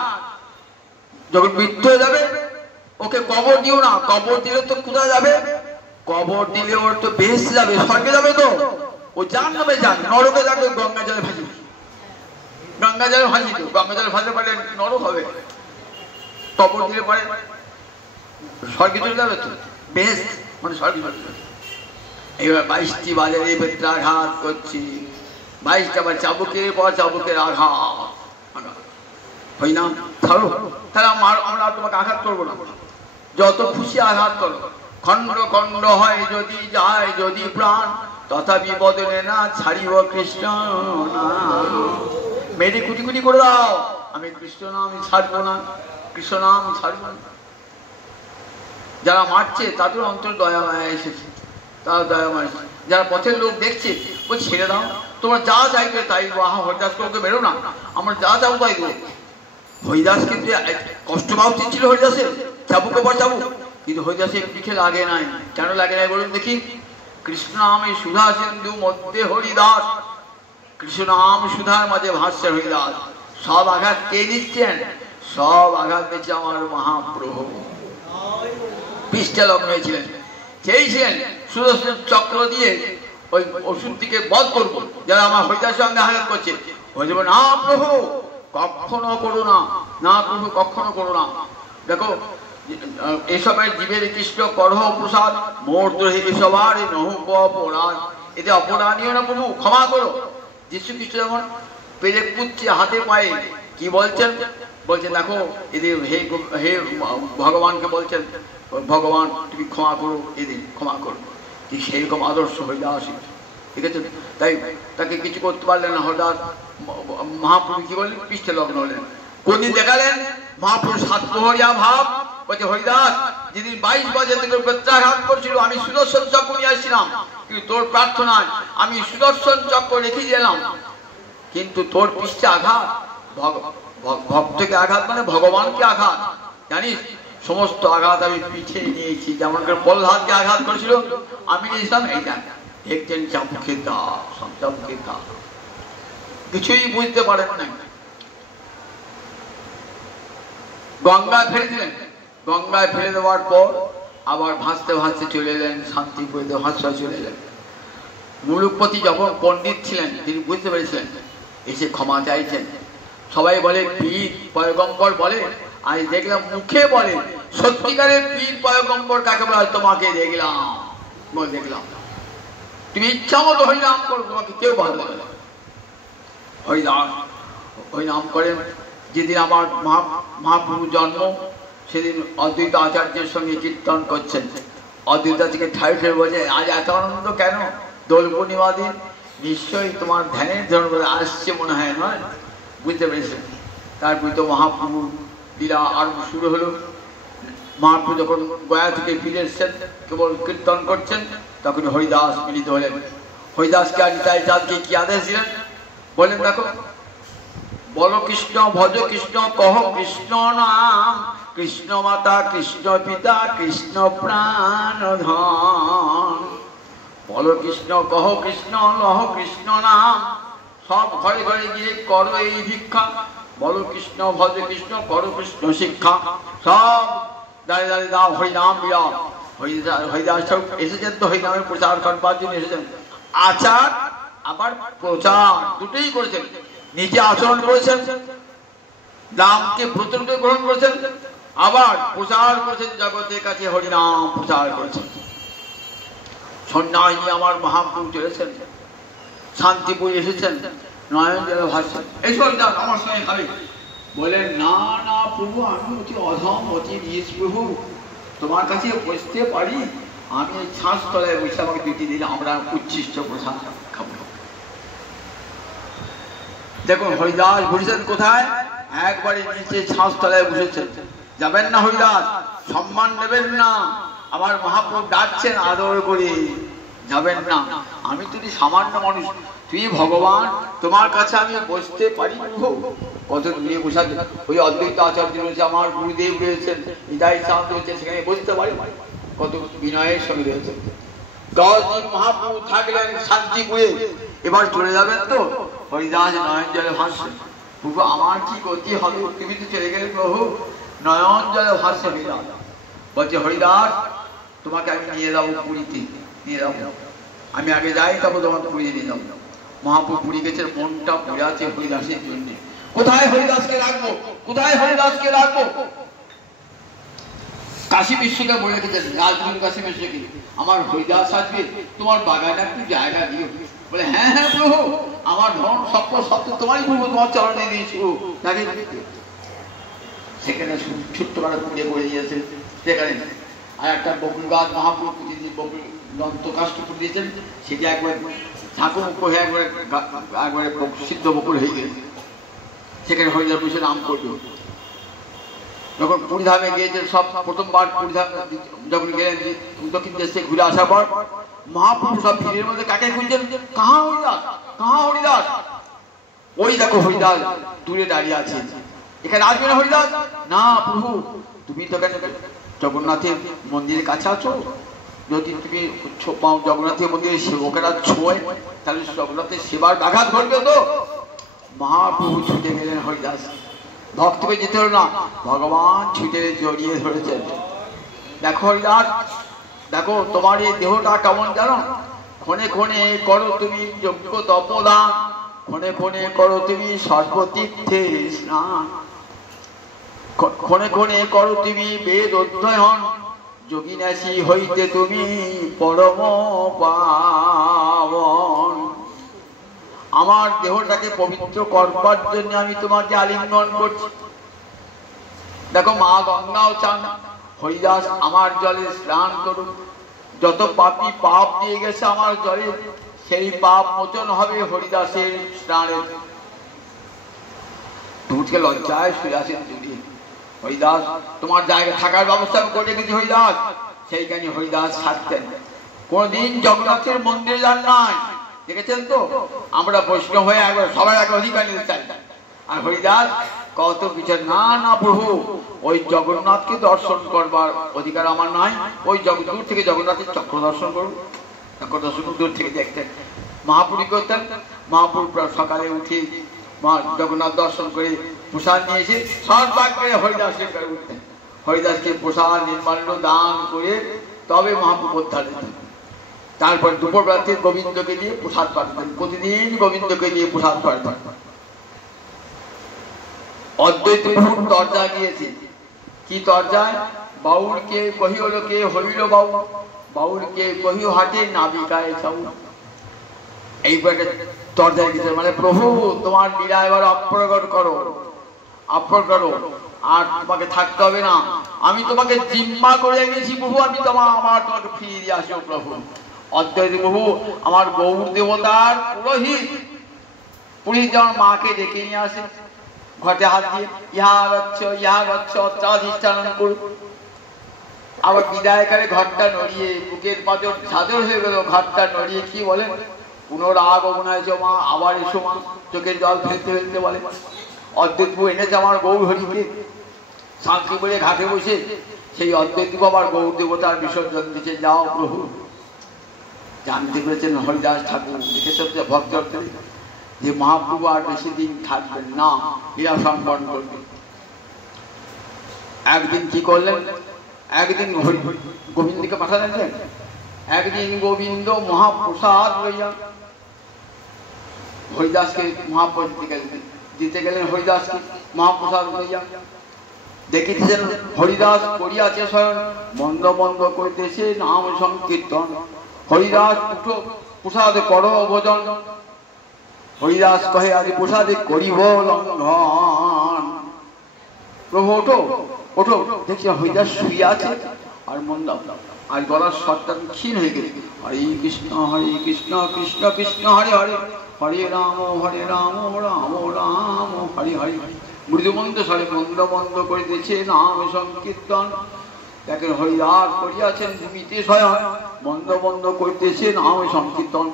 যখন মৃত্যু হয়ে যাবে ওকে কবর দিও না। কবর দিলে তো কোথায় যাবে? কবর দিলে ওর তো বেশ যাবে, স্বর্গে যাবে। তো ও যার নামে যান, নরকে যাবে, গঙ্গা জলে ভাসি, গঙ্গা জলে ভাসি, তো গঙ্গা জলে ভাসতে পারে নরক হবে। কবর দিলে পরে স্বর্গে চলে যাবে, তো বেশ মানে স্বর্গে চলে যাবে। এবার 22টি বাজারে বেত্রাঘাত করছি, 22টা বার চাবুকের পর চাবুকের আঘাত হয় না? তাহলে আমরা তোমাকে আঘাত করবো না, যত খুশি আঘাত করো। খণ্ড খণ্ড হয় যদি যায় যদি প্রাণ, তথাপি বদলে না ছাড়িব কৃষ্ণ নাম। মেয়েটি কুটি কুটি করে দাও, আমি কৃষ্ণ নাম ছাড়বো না, কৃষ্ণ নাম ছাড়বো না। যারা মারছে তাদের অন্তর দয়া মায়া এসেছে, তারা দয়া মায়া। যারা পথের লোক দেখছে ও ছেড়ে দাও, তোমরা যা চাইবে তাই। হরিদাসকে ওকে বেরো না, আমরা যা চাবো তাই দেবো। হরিদাস কিন্তু কষ্ট পাওয়া উচিত ছিল হরিদাসের, চাবুকে পর চাবুক, কিন্তু হরিদাসের পিঠে লাগে নাই। কেন লাগে নাই বলুন দেখি? কৃষ্ণ নামে সুধা সিন্ধু মধ্যে হরিদাস, কৃষ্ণ নাম সুধার মাঝে ভাসছে হরিদাস। সব আঘাত কে নিচ্ছেন? সব আঘাত দিচ্ছে আমার মহাপ্রভু। পৃষ্ঠে লগ্ন হয়েছিলেন, চেয়েছিলেন সুদর্শন চক্র দিয়ে ওই ওষুধটিকে বধ করবো, যারা আমার হরিদাসের সঙ্গে আঘাত করছে। হয়ে যাবে না প্রভু, কখনো করো না, না প্রভু কখনো করো না। দেখো এসবের জীবের কৃষ্ণ করহ প্রসাদ, মোর দ্রোহে এসবার নহু অপরাধ। এতে অপরাধীয় না প্রভু, ক্ষমা করো। যীশু খ্রিস্ট যেমন পেরে পুচ্ছে হাতে পায়ে, কি বলছেন? বলছেন দেখো এদের হে ভগবানকে বলছেন, ভগবান তুমি ক্ষমা করো, এদের ক্ষমা করো। ঠিক সেইরকম আদর্শ হরিদাস, ঠিক আছে? তাই তাকে কিছু করতে পারলেন না হরিদাস। মহাপ্রভু কি বললেন? পৃষ্ঠে লগ্ন হলেন। কোনদিন দেখালেন? মহাপ্রভু সাতপ্রহরিয়া ভাব। বলছে হরিদাস যেদিন 22 বাজে থেকে প্রত্যাঘাত করছিল, আমি সুদর্শন চক্র নিয়ে আসছিলাম, কিন্তু তোর প্রার্থনায় আমি সুদর্শন চক্র রেখে দিলাম, কিন্তু তোর পৃষ্ঠে আঘাত। ভক্তকে আঘাত মানে ভগবানকে আঘাত, জানিস? সমস্ত আঘাত আমি পিছিয়ে নিয়েছি। যেমন করে প্রহ্লাদকে আঘাত করেছিল, আমি নিয়েছিলাম এইটা। দেখছেন চাবুকে দাস, চাবুকে দাস, কিছুই বুঝতে পারেন না। গঙ্গায় ফেলে দিলেন, গঙ্গায় ফেলে দেওয়ার পর আবার ভাসতে ভাসতে চলে এলেন শান্তিপুরীতে, ভাষা চলে এলেন। মুলুকপতি যখন পণ্ডিত ছিলেন, তিনি বুঝতে পেরেছিলেন, এসে ক্ষমা চাইছেন। সবাই বলে পীর পয়গম্বর বলে, আজ দেখলাম মুখে বলে। সত্যিকারের পীর পয়গম্বর কাকে বলে? তোমাকে দেখলাম, দেখলাম তুমি ইচ্ছা মতো হরিনাম করো, তোমাকে কেউ ভালো লাগে না। হরিনাম করেন। যেদিন আমার মহাপ্রভুর জন্ম, সেদিন অদ্বৈত আচার্যের সঙ্গে কীর্তন করছেন। অদ্বৈত থেকে ঠাই ঠাই বলছে, আজ এত আনন্দ কেন? দোল পূর্ণিমা দিন, নিশ্চয়ই তোমার ধ্যানের জন্য আসছে মনে হয়, নয়? বুঝতে পেরেছেন? তারপরে তো মহাপ্রভু লীলা আরম্ভ শুরু হলো। মহাপ্রভু যখন গয়া থেকে ফিরে এসছেন, কেবল কীর্তন করছেন, তখন হরিদাস মিলিত হলেন। হরিদাসকে আর নিতাই চাঁদকে কি আদেশ দিলেন? বলেন দেখো, বলো কৃষ্ণ ভজ কৃষ্ণ কহ কৃষ্ণ নাম, কৃষ্ণ মাতা কৃষ্ণ পিতা কৃষ্ণ প্রাণধন। বলো কৃষ্ণ কহ কৃষ্ণ লহ কৃষ্ণ নাম, সব ঘরে ঘরে গিয়ে করো এই ভিক্ষা। বলো কৃষ্ণ ভজ কৃষ্ণ করো কৃষ্ণ শিক্ষা। সব দাঁড়িয়ে দাঁড়িয়ে দাও হরিনাম বিরাম। হরিদাস ঠাকুর এসেছেন তো হরিনামের প্রচার করবার জন্য এসেছেন। আচার আবার প্রচার দুটোই করেছেন। নিজে আচরণ করেছেন, নামকে ব্রতরূপে গ্রহণ করেছেন, আবার প্রচার করেছেন, জগতের কাছে হরিনাম প্রচার করেছেন। সন্ন্যাসী আমার মহাপ্রভু চলেছেন, শান্তিপুর এসেছেন, নয়ন জল ভাসছেন। এইসব আমার সঙ্গে খাবে। বলেন না না প্রভু, আমি অতি অধম অতি নিজ প্রভু, তোমার কাছে বসতে পারি? আমি ছাঁচ তলায় বসে আমাকে দুটি দিলে আমরা উচ্ছিষ্ট প্রসাদ খাবো। দেখুন হরিদাস বসেছেন কোথায়? একবারে নিচে ছাঁচ তলায় বসেছেন। যাবেন না হরিদাস, সম্মান নেবেন না, আমার মহাপ্রভু ডাকছেন আদর করে, যাবেন না। আমি তুমি সামান্য মানুষ, তুই ভগবান, তোমার কাছে আমি বসতে পারি? কত দূরে বসাতে, ওই অদ্বৈত আচার্য রয়েছে, আমার গুরুদেব রয়েছেন, হৃদয় চাঁদ রয়েছে, সেখানে বসতে পারি? কত বিনয়ের সঙ্গে রয়েছে। 10 দিন মহাপ্রভু থাকলেন শান্তিপুরে, এবার চলে যাবেন তো? হরিদাস নয়ন জলে ভাসছে, প্রভু আমার কি গতি হবে, তুমি তো চলে গেলে প্রভু। নয়ন জলে ভাসছে হরিদাস, বলছে হরিদাস তোমাকে আমি নিয়ে যাবো পুরীতে, নিয়ে যাবো, আমি আগে যাই, তারপর তোমাকে পুরী নিয়ে যাবো। মহাপ্রভু পুরী গেছে, মনটা পড়ে আছে হরিদাসের জন্য। কোথায় হরিদাসকে রাখবো, কোথায় হরিদাসকে রাখবো? কাশী বিশ্বকে বলে রেখেছেন, রাজগুরু কাশী বিশ্বকে, আমার হরিদাস আসবে, তোমার বাগানে একটু জায়গা দিও। বলে হ্যাঁ হ্যাঁ প্রভু, আমার ধন সত্য সত্য তোমারই প্রভু, তোমার চরণে দিয়েছি। সেখানে ছোট্ট করে পুড়ে পড়ে গিয়েছে। সেখানে আর একটা বকুল গাছ মহাপ্রভু প্রতিদিন বকুল দন্ত কাষ্ট করে দিয়েছেন, সেটি একবার ঠাকুর হয়ে একবারে সিদ্ধ বকুল হয়ে গেছে। সেখানে হরিদাস বসে নাম করলো। যখন পুরীধামে গিয়েছেন, সব প্রথমবার পুরীধাম যখন গেলেন দক্ষিণ দেশে ঘুরে আসার পর, মহাপ্রভু সব ভিড়ের মধ্যে কাকে খুঁজছেন? কাহা হরিদাস, কাহা হরিদাস? ওই দেখো হরিদাস দূরে দাঁড়িয়ে আছে, এখানে আসবে না হরিদাস? না প্রভু, তুমি তো কেন জগন্নাথের মন্দিরের কাছে আছো, যদি তুমি জগন্নাথের মন্দিরের সেবকেরা ছোঁয় তাহলে জগন্নাথের সেবার ব্যাঘাত ঘটবে তো। মহাপ্রভু ছুটে গেলেন হরিদাস, ভক্তকে যেতে হলো না, ভগবান ছুটে জড়িয়ে ধরেছেন। দেখো হরিদাস, দেখো তোমার এই দেহটা কেমন জানো? ক্ষণে ক্ষণে করো তুমি যজ্ঞ তপদান, ক্ষণে ক্ষণে করো তুমি সর্বতীর্থে স্নান, ক্ষণে ক্ষণে করো তুমি বেদ অধ্যয়ন, যোগিনাসী হইতে তুমি পরম পাবন। আমার দেহটাকে পবিত্র করবার জন্য আমি তোমাকে আলিঙ্গন করছি। দেখো মা গঙ্গাও চান হরিদাস আমার জলে স্নান করুন, যত পাপী পাপ দিয়ে গেছে আমার জলে, সেই পাপ মোচন হবে হরিদাসের স্নানে। দুধকে লজ্জায় শুয়ে আসেন তুমি, হরিদাস তোমার জায়গায় থাকার ব্যবস্থা আমি করে রেখেছি হরিদাস। সেইখানে হরিদাস থাকতেন, কোনদিন জগন্নাথের মন্দিরে যান নাই, দেখেছেন তো? আমরা বৈষ্ণব হয়ে একবার সবাই আগে অধিকার নিতে চাই, আর হরিদাস কত কিছু না না প্রভু, ওই জগন্নাথকে দর্শন করবার অধিকার আমার নাই, ওই দূর থেকে জগন্নাথের চক্র দর্শন করুন, চক্র দর্শন দূর থেকে দেখতেন। মহাপুরী করতেন, মহাপুর সকালে উঠে জগন্নাথ দর্শন করে প্রসাদ নিয়ে এসে সর্বাগ করে হরিদাসকে উঠতেন, হরিদাসকে প্রসাদ নির্মাল্য দান করে তবে মহাপ্রভু উদ্ধার দিতেন। তারপর দুপুর রাতে গোবিন্দকে দিয়ে প্রসাদ পাঠাতেন, প্রতিদিন গোবিন্দকে দিয়ে প্রসাদ পাঠাতেন। অদ্বৈত প্রভুর দরজা গিয়েছে, কি দরজায়? বাউলকে কহিও লোকে হইল বাউল, বাউলকে কহিও হাটে নাবিকায় চাউল। এইবার দরজায় গিয়েছে, মানে প্রভু তোমার লীলা এবার অপ্রগট করো, অপ্রগট করো, আর তোমাকে থাকতে হবে না, আমি তোমাকে জিম্মা করে এনেছি প্রভু, আমি আমার তোমাকে ফিরিয়ে দিয়ে আসবো প্রভু। অদ্বৈত প্রভু আমার গৌর দেবতার পুরোহিত, পুরোহিত যেমন মাকে ডেকে নিয়ে আসে ঘটে হাত দিয়ে, ইহা গচ্ছ অত্রাধিষ্ঠান করুন, আবার বিদায়কালে ঘরটা নড়িয়ে বুকের পাঁচর ঝাঁঝর হয়ে গেল, ঘরটা নড়িয়ে কি বলেন? পুনরাগমন হয়েছে মা, আবার এসো মা, চোখের জল ফেলতে ফেলতে বলে। অদ্বৈত প্রভু এনেছে আমার গৌর হরিকে, শান্তি বলে ঘাটে বসে সেই অদ্বৈত আবার গৌর দেবতার বিসর্জন দিচ্ছে। যাও প্রভু, জানতে পেরেছেন হরিদাস ঠাকুর, দেখেছেন ভক্ত যে মহাপ্রভু আর বেশি দিন থাকবেন না, লীলা সম্পন্ন করবেন। একদিন কি করলেন? একদিন গোবিন্দকে পাঠালেন, একদিন গোবিন্দ মহাপ্রসাদ লইয়া হরিদাসকে মহাপ্রসাদ দিতে গেলেন, হরিদাসকে মহাপ্রসাদ লইয়া দেখিতেছেন হরিদাস করিয়াছে স্বয়ং মন্দ মন্দ করিতেছে নাম সংকীর্তন। হরিদাস উঠো প্রসাদ করো ভোজন, হরিদাস কহে আজ প্রসাদে করিব লঙ্ঘন। প্রভু ওঠো ওঠো, দেখছি হরিদাস শুয়ে আছে আর মন্দ আর গলার স্বরটা ক্ষীণ হয়ে গেছে, হরে কৃষ্ণ কৃষ্ণ কৃষ্ণ হরে হরে, হরে রাম রাম রাম হরে হরে। মৃদুমন্দ স্বরে মন্দ মন্দ করিতেছে নাম সংকীর্তন। দেখেন হরিদাস করিয়াছেন ভূমিতে স্বয়ং, মন্দ মন্দ করিতেছে নাম সংকীর্তন।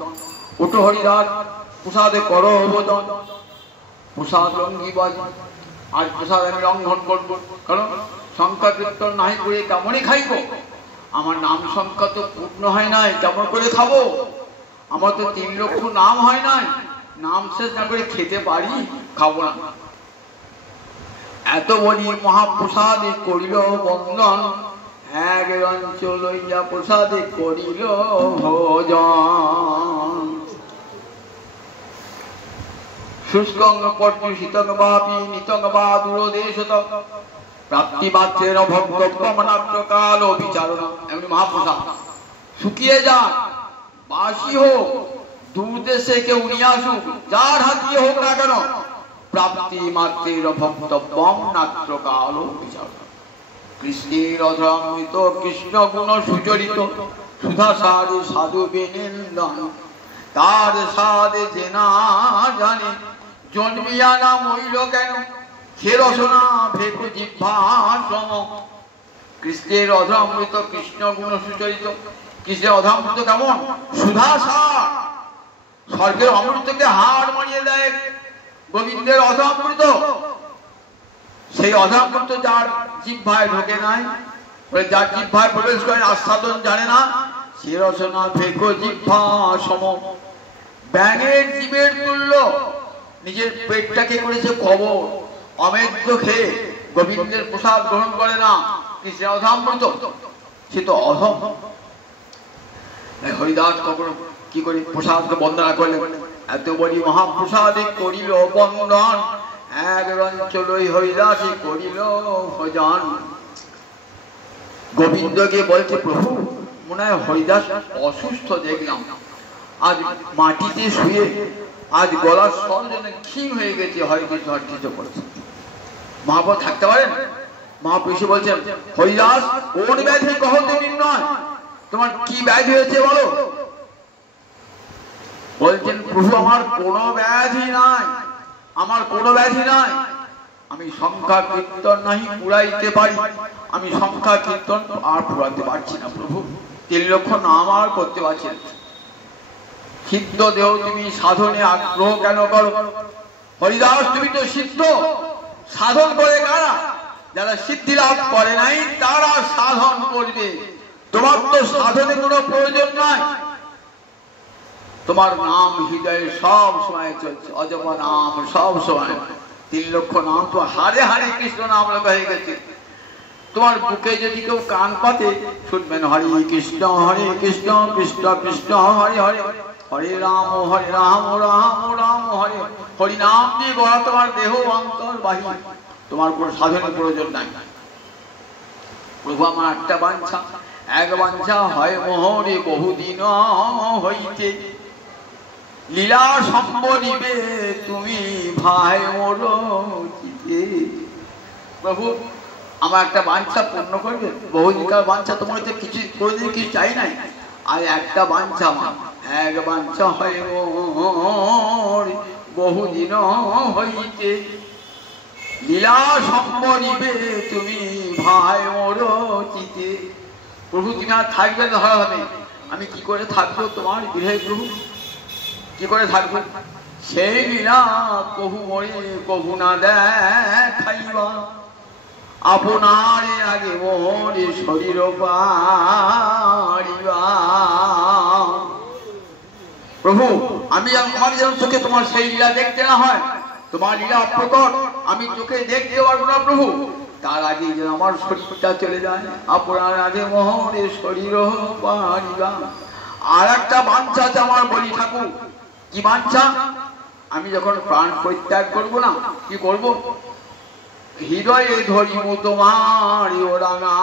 ওটো হরিদাস প্রসাদে করো অবদান। প্রসাদ লঙ্ঘিবাজ, আজ প্রসাদ আমি লঙ্ঘন করবো, কারণ সংখ্যা কীর্তন নাই করে কেমনই খাইব? আমার নাম সংখ্যা তো পূর্ণ হয় নাই, কেমন করে খাবো? আমার তো 3 লক্ষ নাম হয় নাই, নাম শেষ না করে খেতে পারি? খাবো না। এত বলি মহাপ্রসাদে করিল বন্দন, এক রঞ্চ লইয়া প্রসাদে করিল ভোজন। শুষ্কং পর্যুষিতং বাপি নিতং বা দূরদেশত, প্রাপ্তি মাত্রের ভক্তত্বম নাট্য কাল বিচারণ। এমনি মহাপ্রসাদ শুকিয়ে যাক, বাসি হোক, দূর দেশে কেউ নিয়ে আসুক, যার হাত দিয়ে হোক না কেন, প্রাপ্তি মাত্রের ভক্তব্যম নাট্য কাল বিচারণ। কৃষ্ণের অধরামৃত কৃষ্ণ গুণ সুচরিত, সুধা সাধু সাধু বিনিন্দন। তার সাধে যে না জানে, জন্মিয়া না মইল কেন, সে রসনা ভেকু জিহ্বার সম। কৃষ্ণের অধরামৃত কৃষ্ণ গুণ সুচরিত। কৃষ্ণের অধরামৃত কেমন? সুধা সার, স্বর্গের অমৃতকে হার মানিয়ে দেয় গোবিন্দের অধরামৃত। সেই অধরামৃত যার জিহ্বায় ঢোকে নাই, যার জিহ্বায় প্রবেশ করে আস্বাদন জানে না, সে রসনা ভেকু জিহ্বা সম। ব্যাঙের জীবের তুল্য নিজের পেটটাকে করেছে কবর, অমেদ্য খেয়ে গোবিন্দের প্রসাদ গ্রহণ করে না, কৃষ্ণের অধরামৃত, সে তো অধম। হরিদাস কখনো কি করে প্রসাদকে বন্দনা করলেন? এত বড়ি মহাপ্রসাদে করিল বন্দন, এক রঞ্চ লই হরিদাসে করিল ভজন। গোবিন্দকে বলছে, প্রভু মনে হয় হরিদাস অসুস্থ দেখলাম, আজ মাটিতে শুয়ে আজ গলার স্বর যেন ক্ষীণ হয়ে গেছে, হরিকৃষ্ণ হরিকৃষ্ণ করেছে। মহাপ্রভু থাকতে পারেন? মহাপ্রভু বলছেন, হরিদাস কোন ব্যাধি কহতে নির্ণয়, তোমার কি ব্যাধি হয়েছে বলো? বলছেন, প্রভু আমার কোনো ব্যাধি নাই, আমার কোনো ব্যাধি নাই, আমি সংখ্যা কীর্তন নাহি পুরাইতে পারি, আমি সংখ্যা কীর্তন আর পুরাতে পারছি না প্রভু, 3 লক্ষ নাম আর করতে পারছি না। সিদ্ধ দেহ তুমি সাধনে আগ্রহ কেন করো? হরিদাস তুমি তো সিদ্ধ, সাধন করে কারা? যারা সিদ্ধি লাভ করে নাই তারা সাধন করবে, তোমার তো সাধনে কোনো প্রয়োজন নাই। তোমার নাম হৃদয়ে সব সময় চলছে, অজপ নাম সব সময়, 3 লক্ষ নাম তো হারে হারে কৃষ্ণ নাম লেখা হয়ে গেছে। তোমার বুকে যদি কেউ কান পাতে শুনবেন হরে কৃষ্ণ কৃষ্ণ কৃষ্ণ হরে হরে, হরে রাম রাম রাম হরে। হরি নাম দিয়ে গড়া তোমার দেহ অন্তর বাহি, তোমার কোনো সাধনের প্রয়োজন নাই। প্রভু আমার একটা বাঞ্ছা, এক বাঞ্ছা হয় মোহরে বহুদিন হইতে, লীলা সম্বরিবে তুমি ভাই মোর চিতে। প্রভু আমার একটা বাঞ্ছা পূর্ণ করবে, বহুদিনকার বাঞ্ছা, তোমার তো কিছু কোনোদিন কিছু চাই নাই, আর একটা বাঞ্ছা আমার, এক বাঞ্ছা হয় মোর বহুদিন হইতে, লীলা সম্বরিবে তুমি ভাই মোর চিতে। প্রভু তুমি আর থাকবে না, হবে আমি কি করে থাকবো তোমার গৃহে প্রভু, কি করে থাকবো? সেই লীলা কহু মরে কহু না দেখাইবা, আপনার আগে মোরে শরীর পারিবা। প্রভু আমি আমার যেন চোখে তোমার সেই লীলা দেখতে না হয়, তোমার লীলা অপ্রকট আমি চোখে দেখতে পারবো না প্রভু, তার আগে যেন আমার শরীরটা চলে যায়, আপনার আগে মোরে শরীর পারিবা। আর একটা বাঞ্ছা আছে আমার, বলি ঠাকুর কি বাঞ্ছা? আমি যখন প্রাণ পরিত্যাগ করবো না, কি করবো? হৃদয়ে ধরিব তোমার ওরাঙা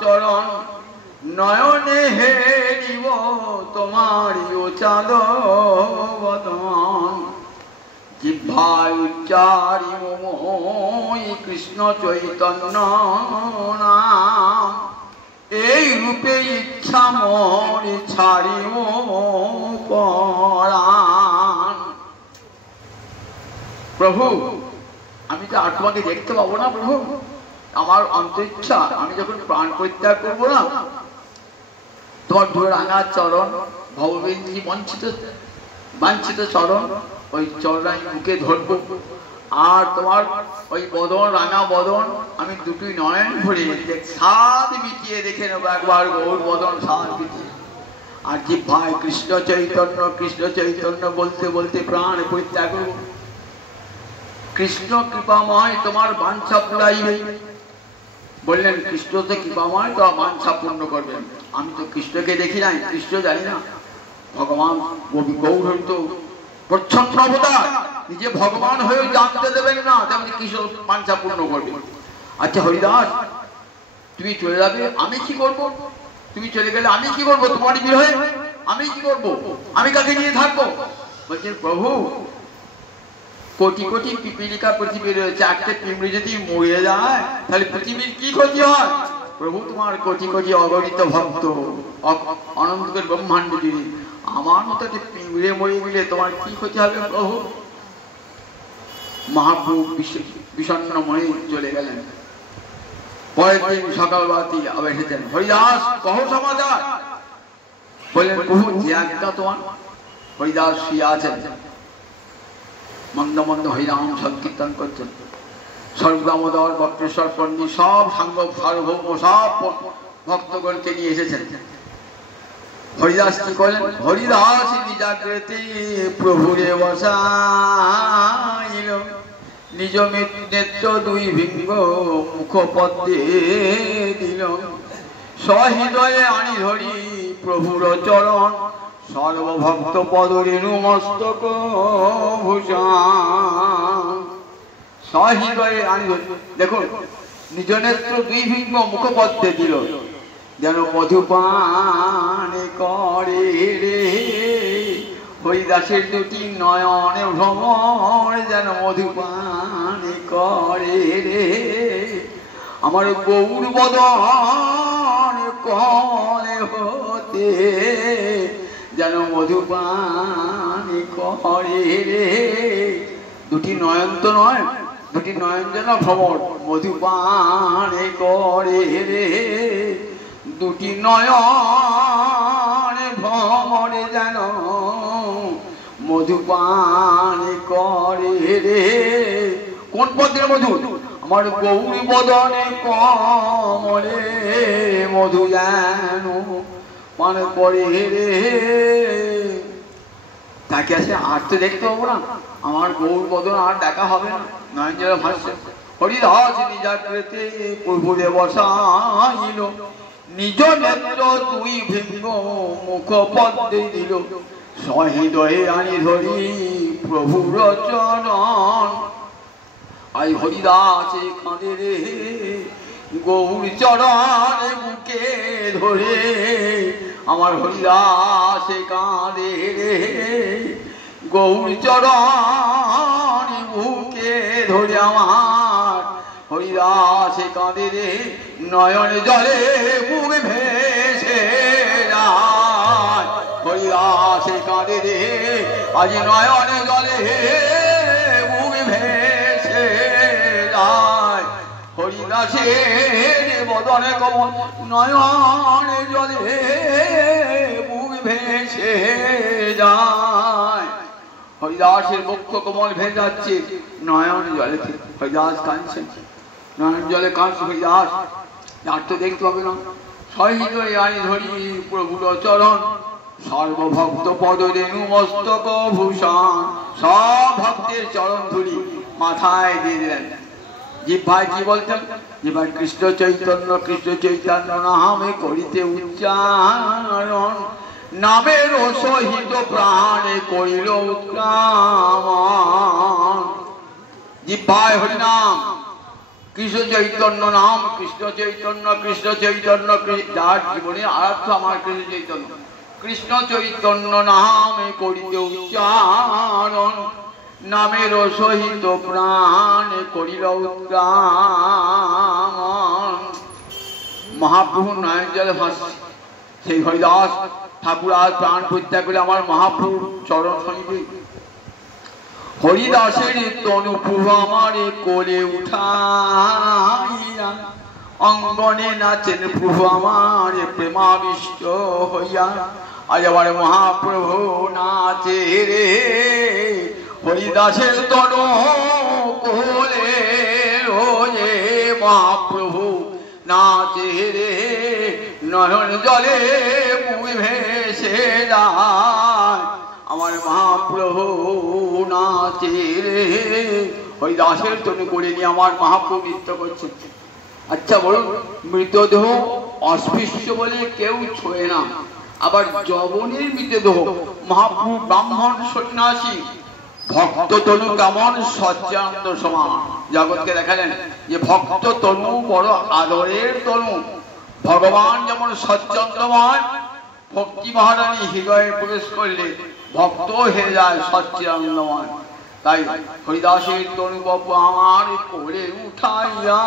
চরণ, নয়নে হেরিব তোমার চাঁদ বদন, জিহ্বায় উচ্চারিব মই কৃষ্ণ চৈতন্য নাম, এই রূপে ইচ্ছা মোর ছাড়িব পরাণ। প্রভু আমি তো আর তোমাকে দেখতে পাবো না প্রভু, আমার অন্তরিচ্ছা আমি যখন প্রাণ পরিত্যাগ করবো না, তোমার ধরে রাঙা চরণ ভববিন্দী বাঞ্ছিত চরণ, ওই চরণ আমি বুকে ধরবো। আর তোমার ওই বদন রাঙা বদন আমি দুটি নয়ন ভরে স্বাদ মিটিয়ে দেখে নেবো একবার গৌর বদন স্বাদ মিটিয়ে। আর যে ভাই কৃষ্ণ চৈতন্য বলতে বলতে প্রাণ পরিত্যাগ করবো। কৃষ্ণ কৃপাময় তোমার বাঞ্ছা পুরাইবে, বললেন কৃষ্ণ তো কৃপাময় তো বাঞ্ছা পূর্ণ করবেন। আমি তো কৃষ্ণকে দেখি নাই, কৃষ্ণ জানি না। ভগবান গৌর হইতো প্রচ্ছন্ন অবতার, নিজে ভগবান হয়েও জানতে দেবেন না, তেমনি কৃষ্ণ বাঞ্ছা পূর্ণ করবে। আচ্ছা হরিদাস তুমি চলে যাবে, আমি কি করব? তুমি চলে গেলে আমি কি করবো? তোমার বিরহে আমি কি করব? আমি কাকে নিয়ে থাকবো? বলছেন প্রভু কোটি কোটি পিপিলিকা পৃথিবী রয়েছে, একটা পিঁপড়ে যদি মরে যায় তাহলে পৃথিবীর কি ক্ষতি হয়? প্রভু তোমার কোটি কোটি অগণিত ভক্ত অনন্ত ব্রহ্মাণ্ড জুড়ে, আমার মতো একটা পিঁপড়ে মরে গেলে তোমার কি ক্ষতি হবে প্রভু? মহাপ্রভু বিষণ্ণ মনে চলে গেলেন। পরের দিন সকালবাতি আবার এসেছেন, হরিদাস কহ সমাচার। বললেন প্রভু যে আজ্ঞা তোমার। হরিদাস শুয়ে আছেন, মন্দ মন্দ হরিনাম সংকীর্তন করছেন। সর্বদামোদর বক্রেশ্বর পণ্ডিত সব সাঙ্গ সার্বভৌম সব ভক্তগণকে নিয়ে এসেছেন। হরিদাস কি করলেন? হরিদাস নিজাগ্রতে প্রভুরে বসাইল, নিজ নেত্র দুই ভিঙ্গ মুখ পদ্মে দিল, সহৃদয়ে আনি ধরি প্রভুর চরণ, সর্বভক্ত পদরেণু মস্তক ভূষণ। সহৃদয়ে আনি ধরি, দেখুন নিজ নেত্র দুই ভিঙ্গ মুখ পদ্মে দিল, যেন মধুপান করে রে। হরিদাসের দুটি নয়নে ভ্রমণ যেন মধুপান করে রে। আমার গৌর বদন কলে হতে যেন মধুপান করে রে। দুটি নয়ন তো নয়, দুটি নয়ন যেন ভ্রমণ মধুপান করে রে। দুটি নয়ন ভ্রমণে যেন মধুপান করে রে। কোন পদ্মের মধু? আমার গৌর বদনে কমলে মধু যেন পান করে রে। তাকে আছে আর তো দেখতে পাবো না, আমার গৌর বদন আর দেখা হবে না। নয়ন জল ভাসছে। হরিদাস নিজাগ্রতে প্রভুরে বসাইল, নিজ নেত্র দুই ভিঙ্গ মুখ পদ্মে দিল, সহৃদয়ে আনি ধরি প্রভুর চরণ। আই হরিদাসে কাঁদে রে গৌর চরণ বুকে ধরে, আমার হরিদাসে কাঁদে রে গৌর চরণ বুকে ধরে, আমার হরিদাসে কাঁদে রে নয়ন জলে বুক ভেসে যায়। হরিদাসে কাঁদে রে আজ নয়ন জলে বুক ভেসে যায়। হরিদাসের বদনে কমল নয়ন জলে বুক ভেসে যায়। হরিদাসের মুখ্য কমল ভেসে যাচ্ছে নয়ন জলে। হরিদাস কাঁদছেন, নয়ন জলে কাঁদছে হরিদাস, আর তো দেখতে হবে না। সহৃদয়ে আনি ধরি প্রভুর চরণ, সর্বভক্ত পদরেণু মস্তক ভূষণ। সব ভক্তের চরণ ধরি মাথায় দিয়ে দিলেন। জিহ্বায় কি বলতেন? জিহ্বায় কৃষ্ণ চৈতন্য নামে করিতে উচ্চারণ, নামের সহিত প্রাণে করিল উৎক্রামণ। জিহ্বায় হরিনাম, কৃষ্ণ চৈতন্য নাম, কৃষ্ণ চৈতন্য যার জীবনে আরাধ্য আমার কৃষ্ণ চৈতন্য। কৃষ্ণ চৈতন্য নামে করিতে উচ্চারণ, নামের সহিত প্রাণে করিল উৎক্রামণ। মহাপ্রভু নয়ন জলে ভাসছে। সেই হরিদাস ঠাকুর আজ প্রাণ পরিত্যাগ করে আমার মহাপ্রভুর চরণ সঙ্গে হরিদাসের তনু প্রভু আমারে কোলে উঠাইয়া অঙ্গনে নাচেন প্রভু আমারে প্রেমাবিষ্ট হইয়া। আজ আবার মহাপ্রভু নাচে রে হরিদাসের তনু কোলে রোজে মহাপ্রভু নাচে রে নয়ন জলে মুই ভেসে যায় আমার মহাপ্রভু নাচে রে। হরিদাসের তনু করে নিয়ে আমার মহাপ্রভু নৃত্য করছে। আচ্ছা বলুন, মৃতদেহ অস্পৃশ্য বলে কেউ ছোঁয়ে না, আবার যবনের মৃতদেহ মহাপ্রভু ব্রাহ্মণ সন্ন্যাসী ভক্ত তনু কেমন সচ্চিদানন্দ সমান জগৎকে দেখালেন যে ভক্ত তনু বড় আদরের তনু। ভগবান যেমন সচ্চিদানন্দময়, ভক্তি মহারানী হৃদয়ে প্রবেশ করলে ভক্ত হয়ে যায় সচ্চিদানন্দময়। তাই হরিদাসের তনু বাবু আমার কোলে উঠাইয়া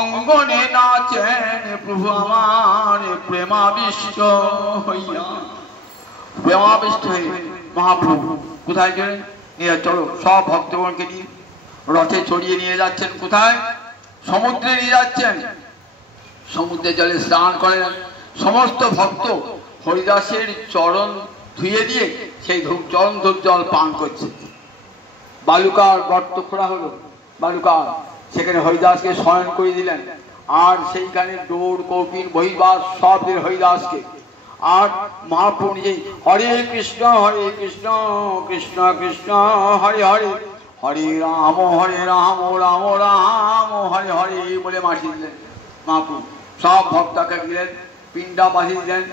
অঙ্গনে নাচেন প্রভু আমার প্রেমাবিষ্ট হইয়া। প্রেমাবিষ্ট হয়ে মহাপ্রভু কোথায় গেলেন? নিয়ে চলো সব ভক্তগণকে নিয়ে রথে চড়িয়ে নিয়ে যাচ্ছেন। কোথায়? সমুদ্রে নিয়ে যাচ্ছেন। সমুদ্রে জলে স্নান করেন। সমস্ত ভক্ত হরিদাসের চরণ ধুয়ে দিয়ে সেই চরণ ধূপ জল পান করছে। বালুকার গর্ত খোঁড়া হলো, বালুকার সেখানে হরিদাসকে শয়ন করে দিলেন। আর সেইখানে ডোর কৌপিন বহির্বাস সব দিলেন হরিদাসকে। আর মহাপ্রভু নিজেই হরে কৃষ্ণ কৃষ্ণ কৃষ্ণ হরে হরে, হরে রাম রাম রাম হরে হরে বলে মাসি দিলেন। মহাপ্রভু সব ভক্তকে দিলেন, পিণ্ডা বাঁধিয়ে দিলেন,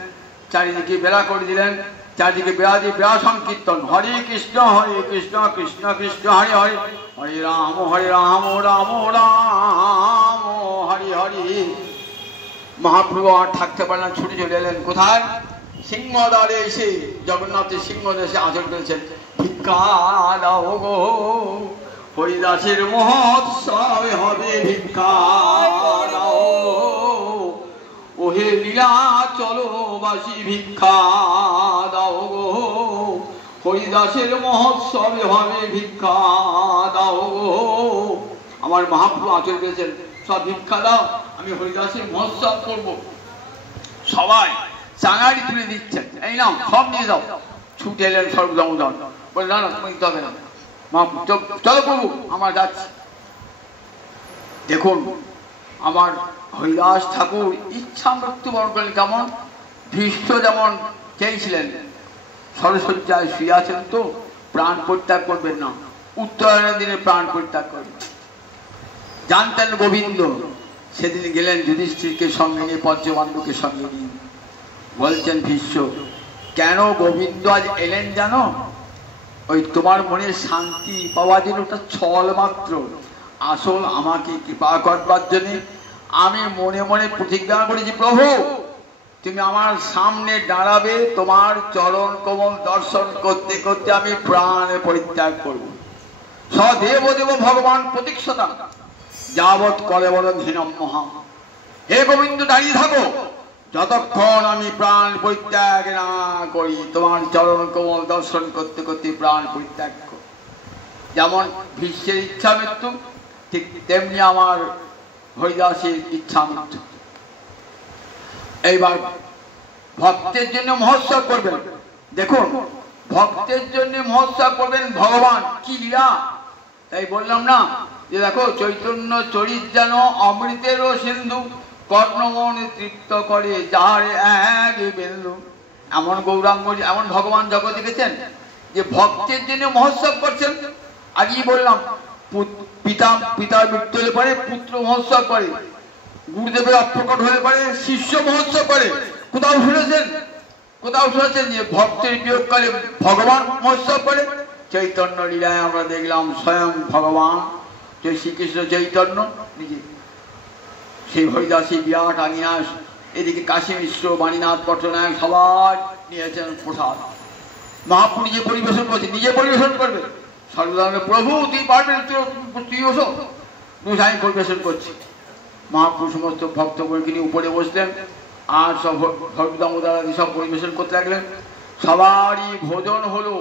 চারিদিকে বেলা করে দিলেন, চারিদিকে বেড়া দিয়ে বেড়া সংকীর্তন হরে কৃষ্ণ কৃষ্ণ কৃষ্ণ হরে হরে, হরে রাম রাম রাম হরে হরে। মহাপ্রভু আর থাকতে পারেন না, ছুটে চলে এলেন। কোথায়? সিংহদ্বারে এসে জগন্নাথের সিংহদেশে আচরণ করেছেন। ভিক্ষা দাও গো হরিদাসের মহোৎসব হবে, ভিক্ষা দাও ওহে লীলা চলো বাসি, ভিক্ষা দাও গো হরিদাসের মহোৎসবে হবে, ভিক্ষা দাও গো। আমার মহাপ্রভু আচরণ করেছেন, সব ভিক্ষা দাও, আমি হরিদাসের মহোৎসব করবো। সবাই চাঙারি তুলে দিচ্ছেন, এই নাও সব নিয়ে যাও। ছুটে এলেন সর্বদামোদর, বলে না না তুমি দিতে হবে না, চলো প্রভু আমার যাচ্ছি। দেখুন আমার হরিদাস ঠাকুর ইচ্ছা মৃত্যুবরণ করলেন। কেমন? ভীষ্ম যেমন চেয়েছিলেন, সরসজ্জায় শুয়ে আছেন তো প্রাণ পরিত্যাগ করবেন না, উত্তরায়ণের দিনে প্রাণ পরিত্যাগ করবেন। জানতেন গোবিন্দ। সেদিন গেলেন যুধিষ্ঠিরকে সঙ্গে নিয়ে, পঞ্চপাণ্ডবকে সঙ্গে নিয়ে। বলছেন ভীষ্ম, কেন গোবিন্দ আজ এলেন জানো? ওই তোমার মনে শান্তি পাওয়া যেন ওটা ছল মাত্র, আসল আমাকে কৃপা করবার জন্য আমি মনে মনে প্রতিজ্ঞা করেছি, প্রভু তুমি আমার সামনে দাঁড়াবে, তোমার চরণ কমল দর্শন করতে করতে আমি প্রাণে পরিত্যাগ করব। সদেব দেব ভগবান প্রতীক্ষতা যাবৎ করে বলন হীনম মহা। হে গোবিন্দ দাঁড়িয়ে থাকো, যতক্ষণ আমি প্রাণ পরিত্যাগ না করি, তোমার চরণ কমল দর্শন করতে করতে প্রাণ পরিত্যাগ করি। যেমন ভীষ্মের ইচ্ছা মৃত্যু, ঠিক তেমনি আমার হরিদাসের ইচ্ছা মৃত্যু। এইবার ভক্তের জন্য মহোৎসব করবেন। দেখুন ভক্তের জন্য মহোৎসব করবেন ভগবান, কি লীলা! তাই বললাম না যে দেখো চৈতন্য চরিত যেন অমৃতেরও সিন্ধু, কর্ণমন তৃপ্ত করে যার এক বিন্দু। এমন গৌরাঙ্গ, এমন ভগবান জগৎ দেখেছেন যে ভক্তের জন্য মহোৎসব করছেন। আগেই বললাম পিতার মৃত্যু হলে পরে পুত্র মহোৎসব করে, গুরুদেবের অপ্রকট হলে পরে শিষ্য মহোৎসব করে। কোথাও শুনেছেন যে ভক্তের বিয়োগকালে ভগবান মহোৎসব করে? চৈতন্য লীলায় আমরা দেখলাম স্বয়ং ভগবান শ্রীকৃষ্ণ চৈতন্য নিজে সেই হরিদাসী বিরাট আনিয়াস, এদিকে কাশী মিশ্র, বাণীনাথ পট্টনায়ক সবাই নিয়েছেন প্রসাদ। মহাপ্রভু নিজে পরিবেশন করছে, নিজে পরিবেশন করবে। সর্বদান প্রভু তুই পারবেন, তুই ওসো, আমি পরিবেশন করছি। মহাপ্রভু সমস্ত ভক্তগণকে নিয়ে উপরে বসলেন, আর সব ভক্তদামোদারাদি সব পরিবেশন করতে লাগলেন। সবারই ভোজন হলো।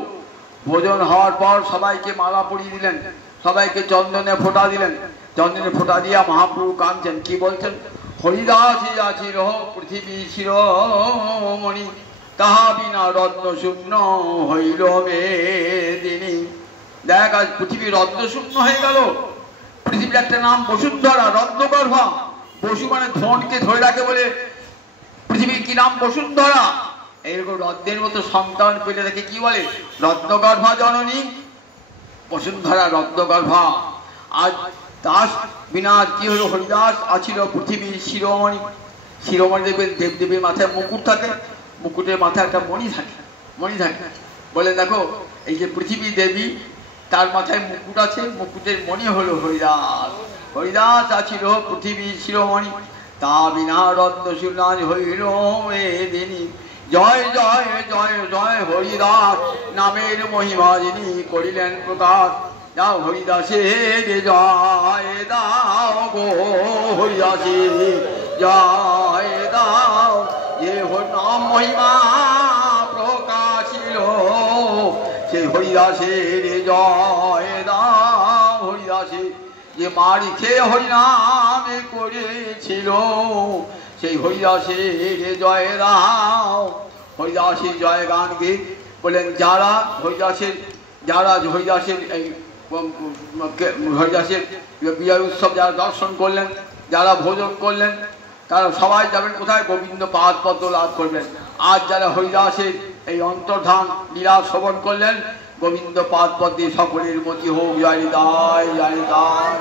ভোজন হওয়ার পর সবাইকে মালা পরিয়ে দিলেন, সবাইকে চন্দনে ফোঁটা দিলেন। চন্দনে ফোঁটা দিয়া মহাপ্রভু কাঁদছেন, কি বলছেন? হরিদাসী আছির পৃথিবী শিরোমণি, তাহা বিনা রত্ন শূন্য হইল মেদিনী। দেখ আজ পৃথিবী রত্ন শূন্য হয়ে গেল। পৃথিবীর একটা নাম বসুন্ধরা, রত্নগর্ভা। বসু মানে ধনকে ধরে রাখে বলে পৃথিবীর কি নাম? বসুন্ধরা। এইরকম রত্নের মতো সন্তান পেলে তাকে কি বলে? রত্নগর্ভা জননী, বসুন্ধরা রত্নগর্ভা। আজ দাস বিনা কি হলো? হরিদাস আছিল পৃথিবীর শিরোমণি। শিরোমণি দেখবেন দেবদেবীর মাথায় মুকুট থাকে, মুকুটের মাথায় একটা মণি থাকে, মণি থাকে। বলেন দেখো, এই যে পৃথিবী দেবী, তার মাথায় মুকুট আছে, মুকুটের মণি হলো হরিদাস। হরিদাস আছিল পৃথিবীর শিরোমণি, তা বিনা রত্ন সুনাজ হইল মেদিনী। জয় জয় জয় জয় হরিদাস, নামের মহিমা যিনি করিলেন প্রকাশ। যাও হরিদাসের জয় দাও গো, হরিদাসের জয় দাও। যে নাম মহিমা প্রকাশিল, সেই হরিদাসের জয় দাও। হরিদাসের যে মারি খেয়ে হরিনামে করেছিল, সেই হরিদাসের জয় দাও। হরিদাসের জয় গান গে বলেন যারা হরিদাসের এই হরিদাসের বিজয় উৎসব যারা দর্শন করলেন, যারা ভোজন করলেন, তারা সবাই যাবেন কোথায়? গোবিন্দ পাদ পদ্ম লাভ করবেন। আজ যারা হরিদাসের এই অন্তর্ধান লীলা শ্রবণ করলেন, গোবিন্দ পাদ পদ্মে সকলের মতি হোক। জয় নিতাই, জয় নিতাই।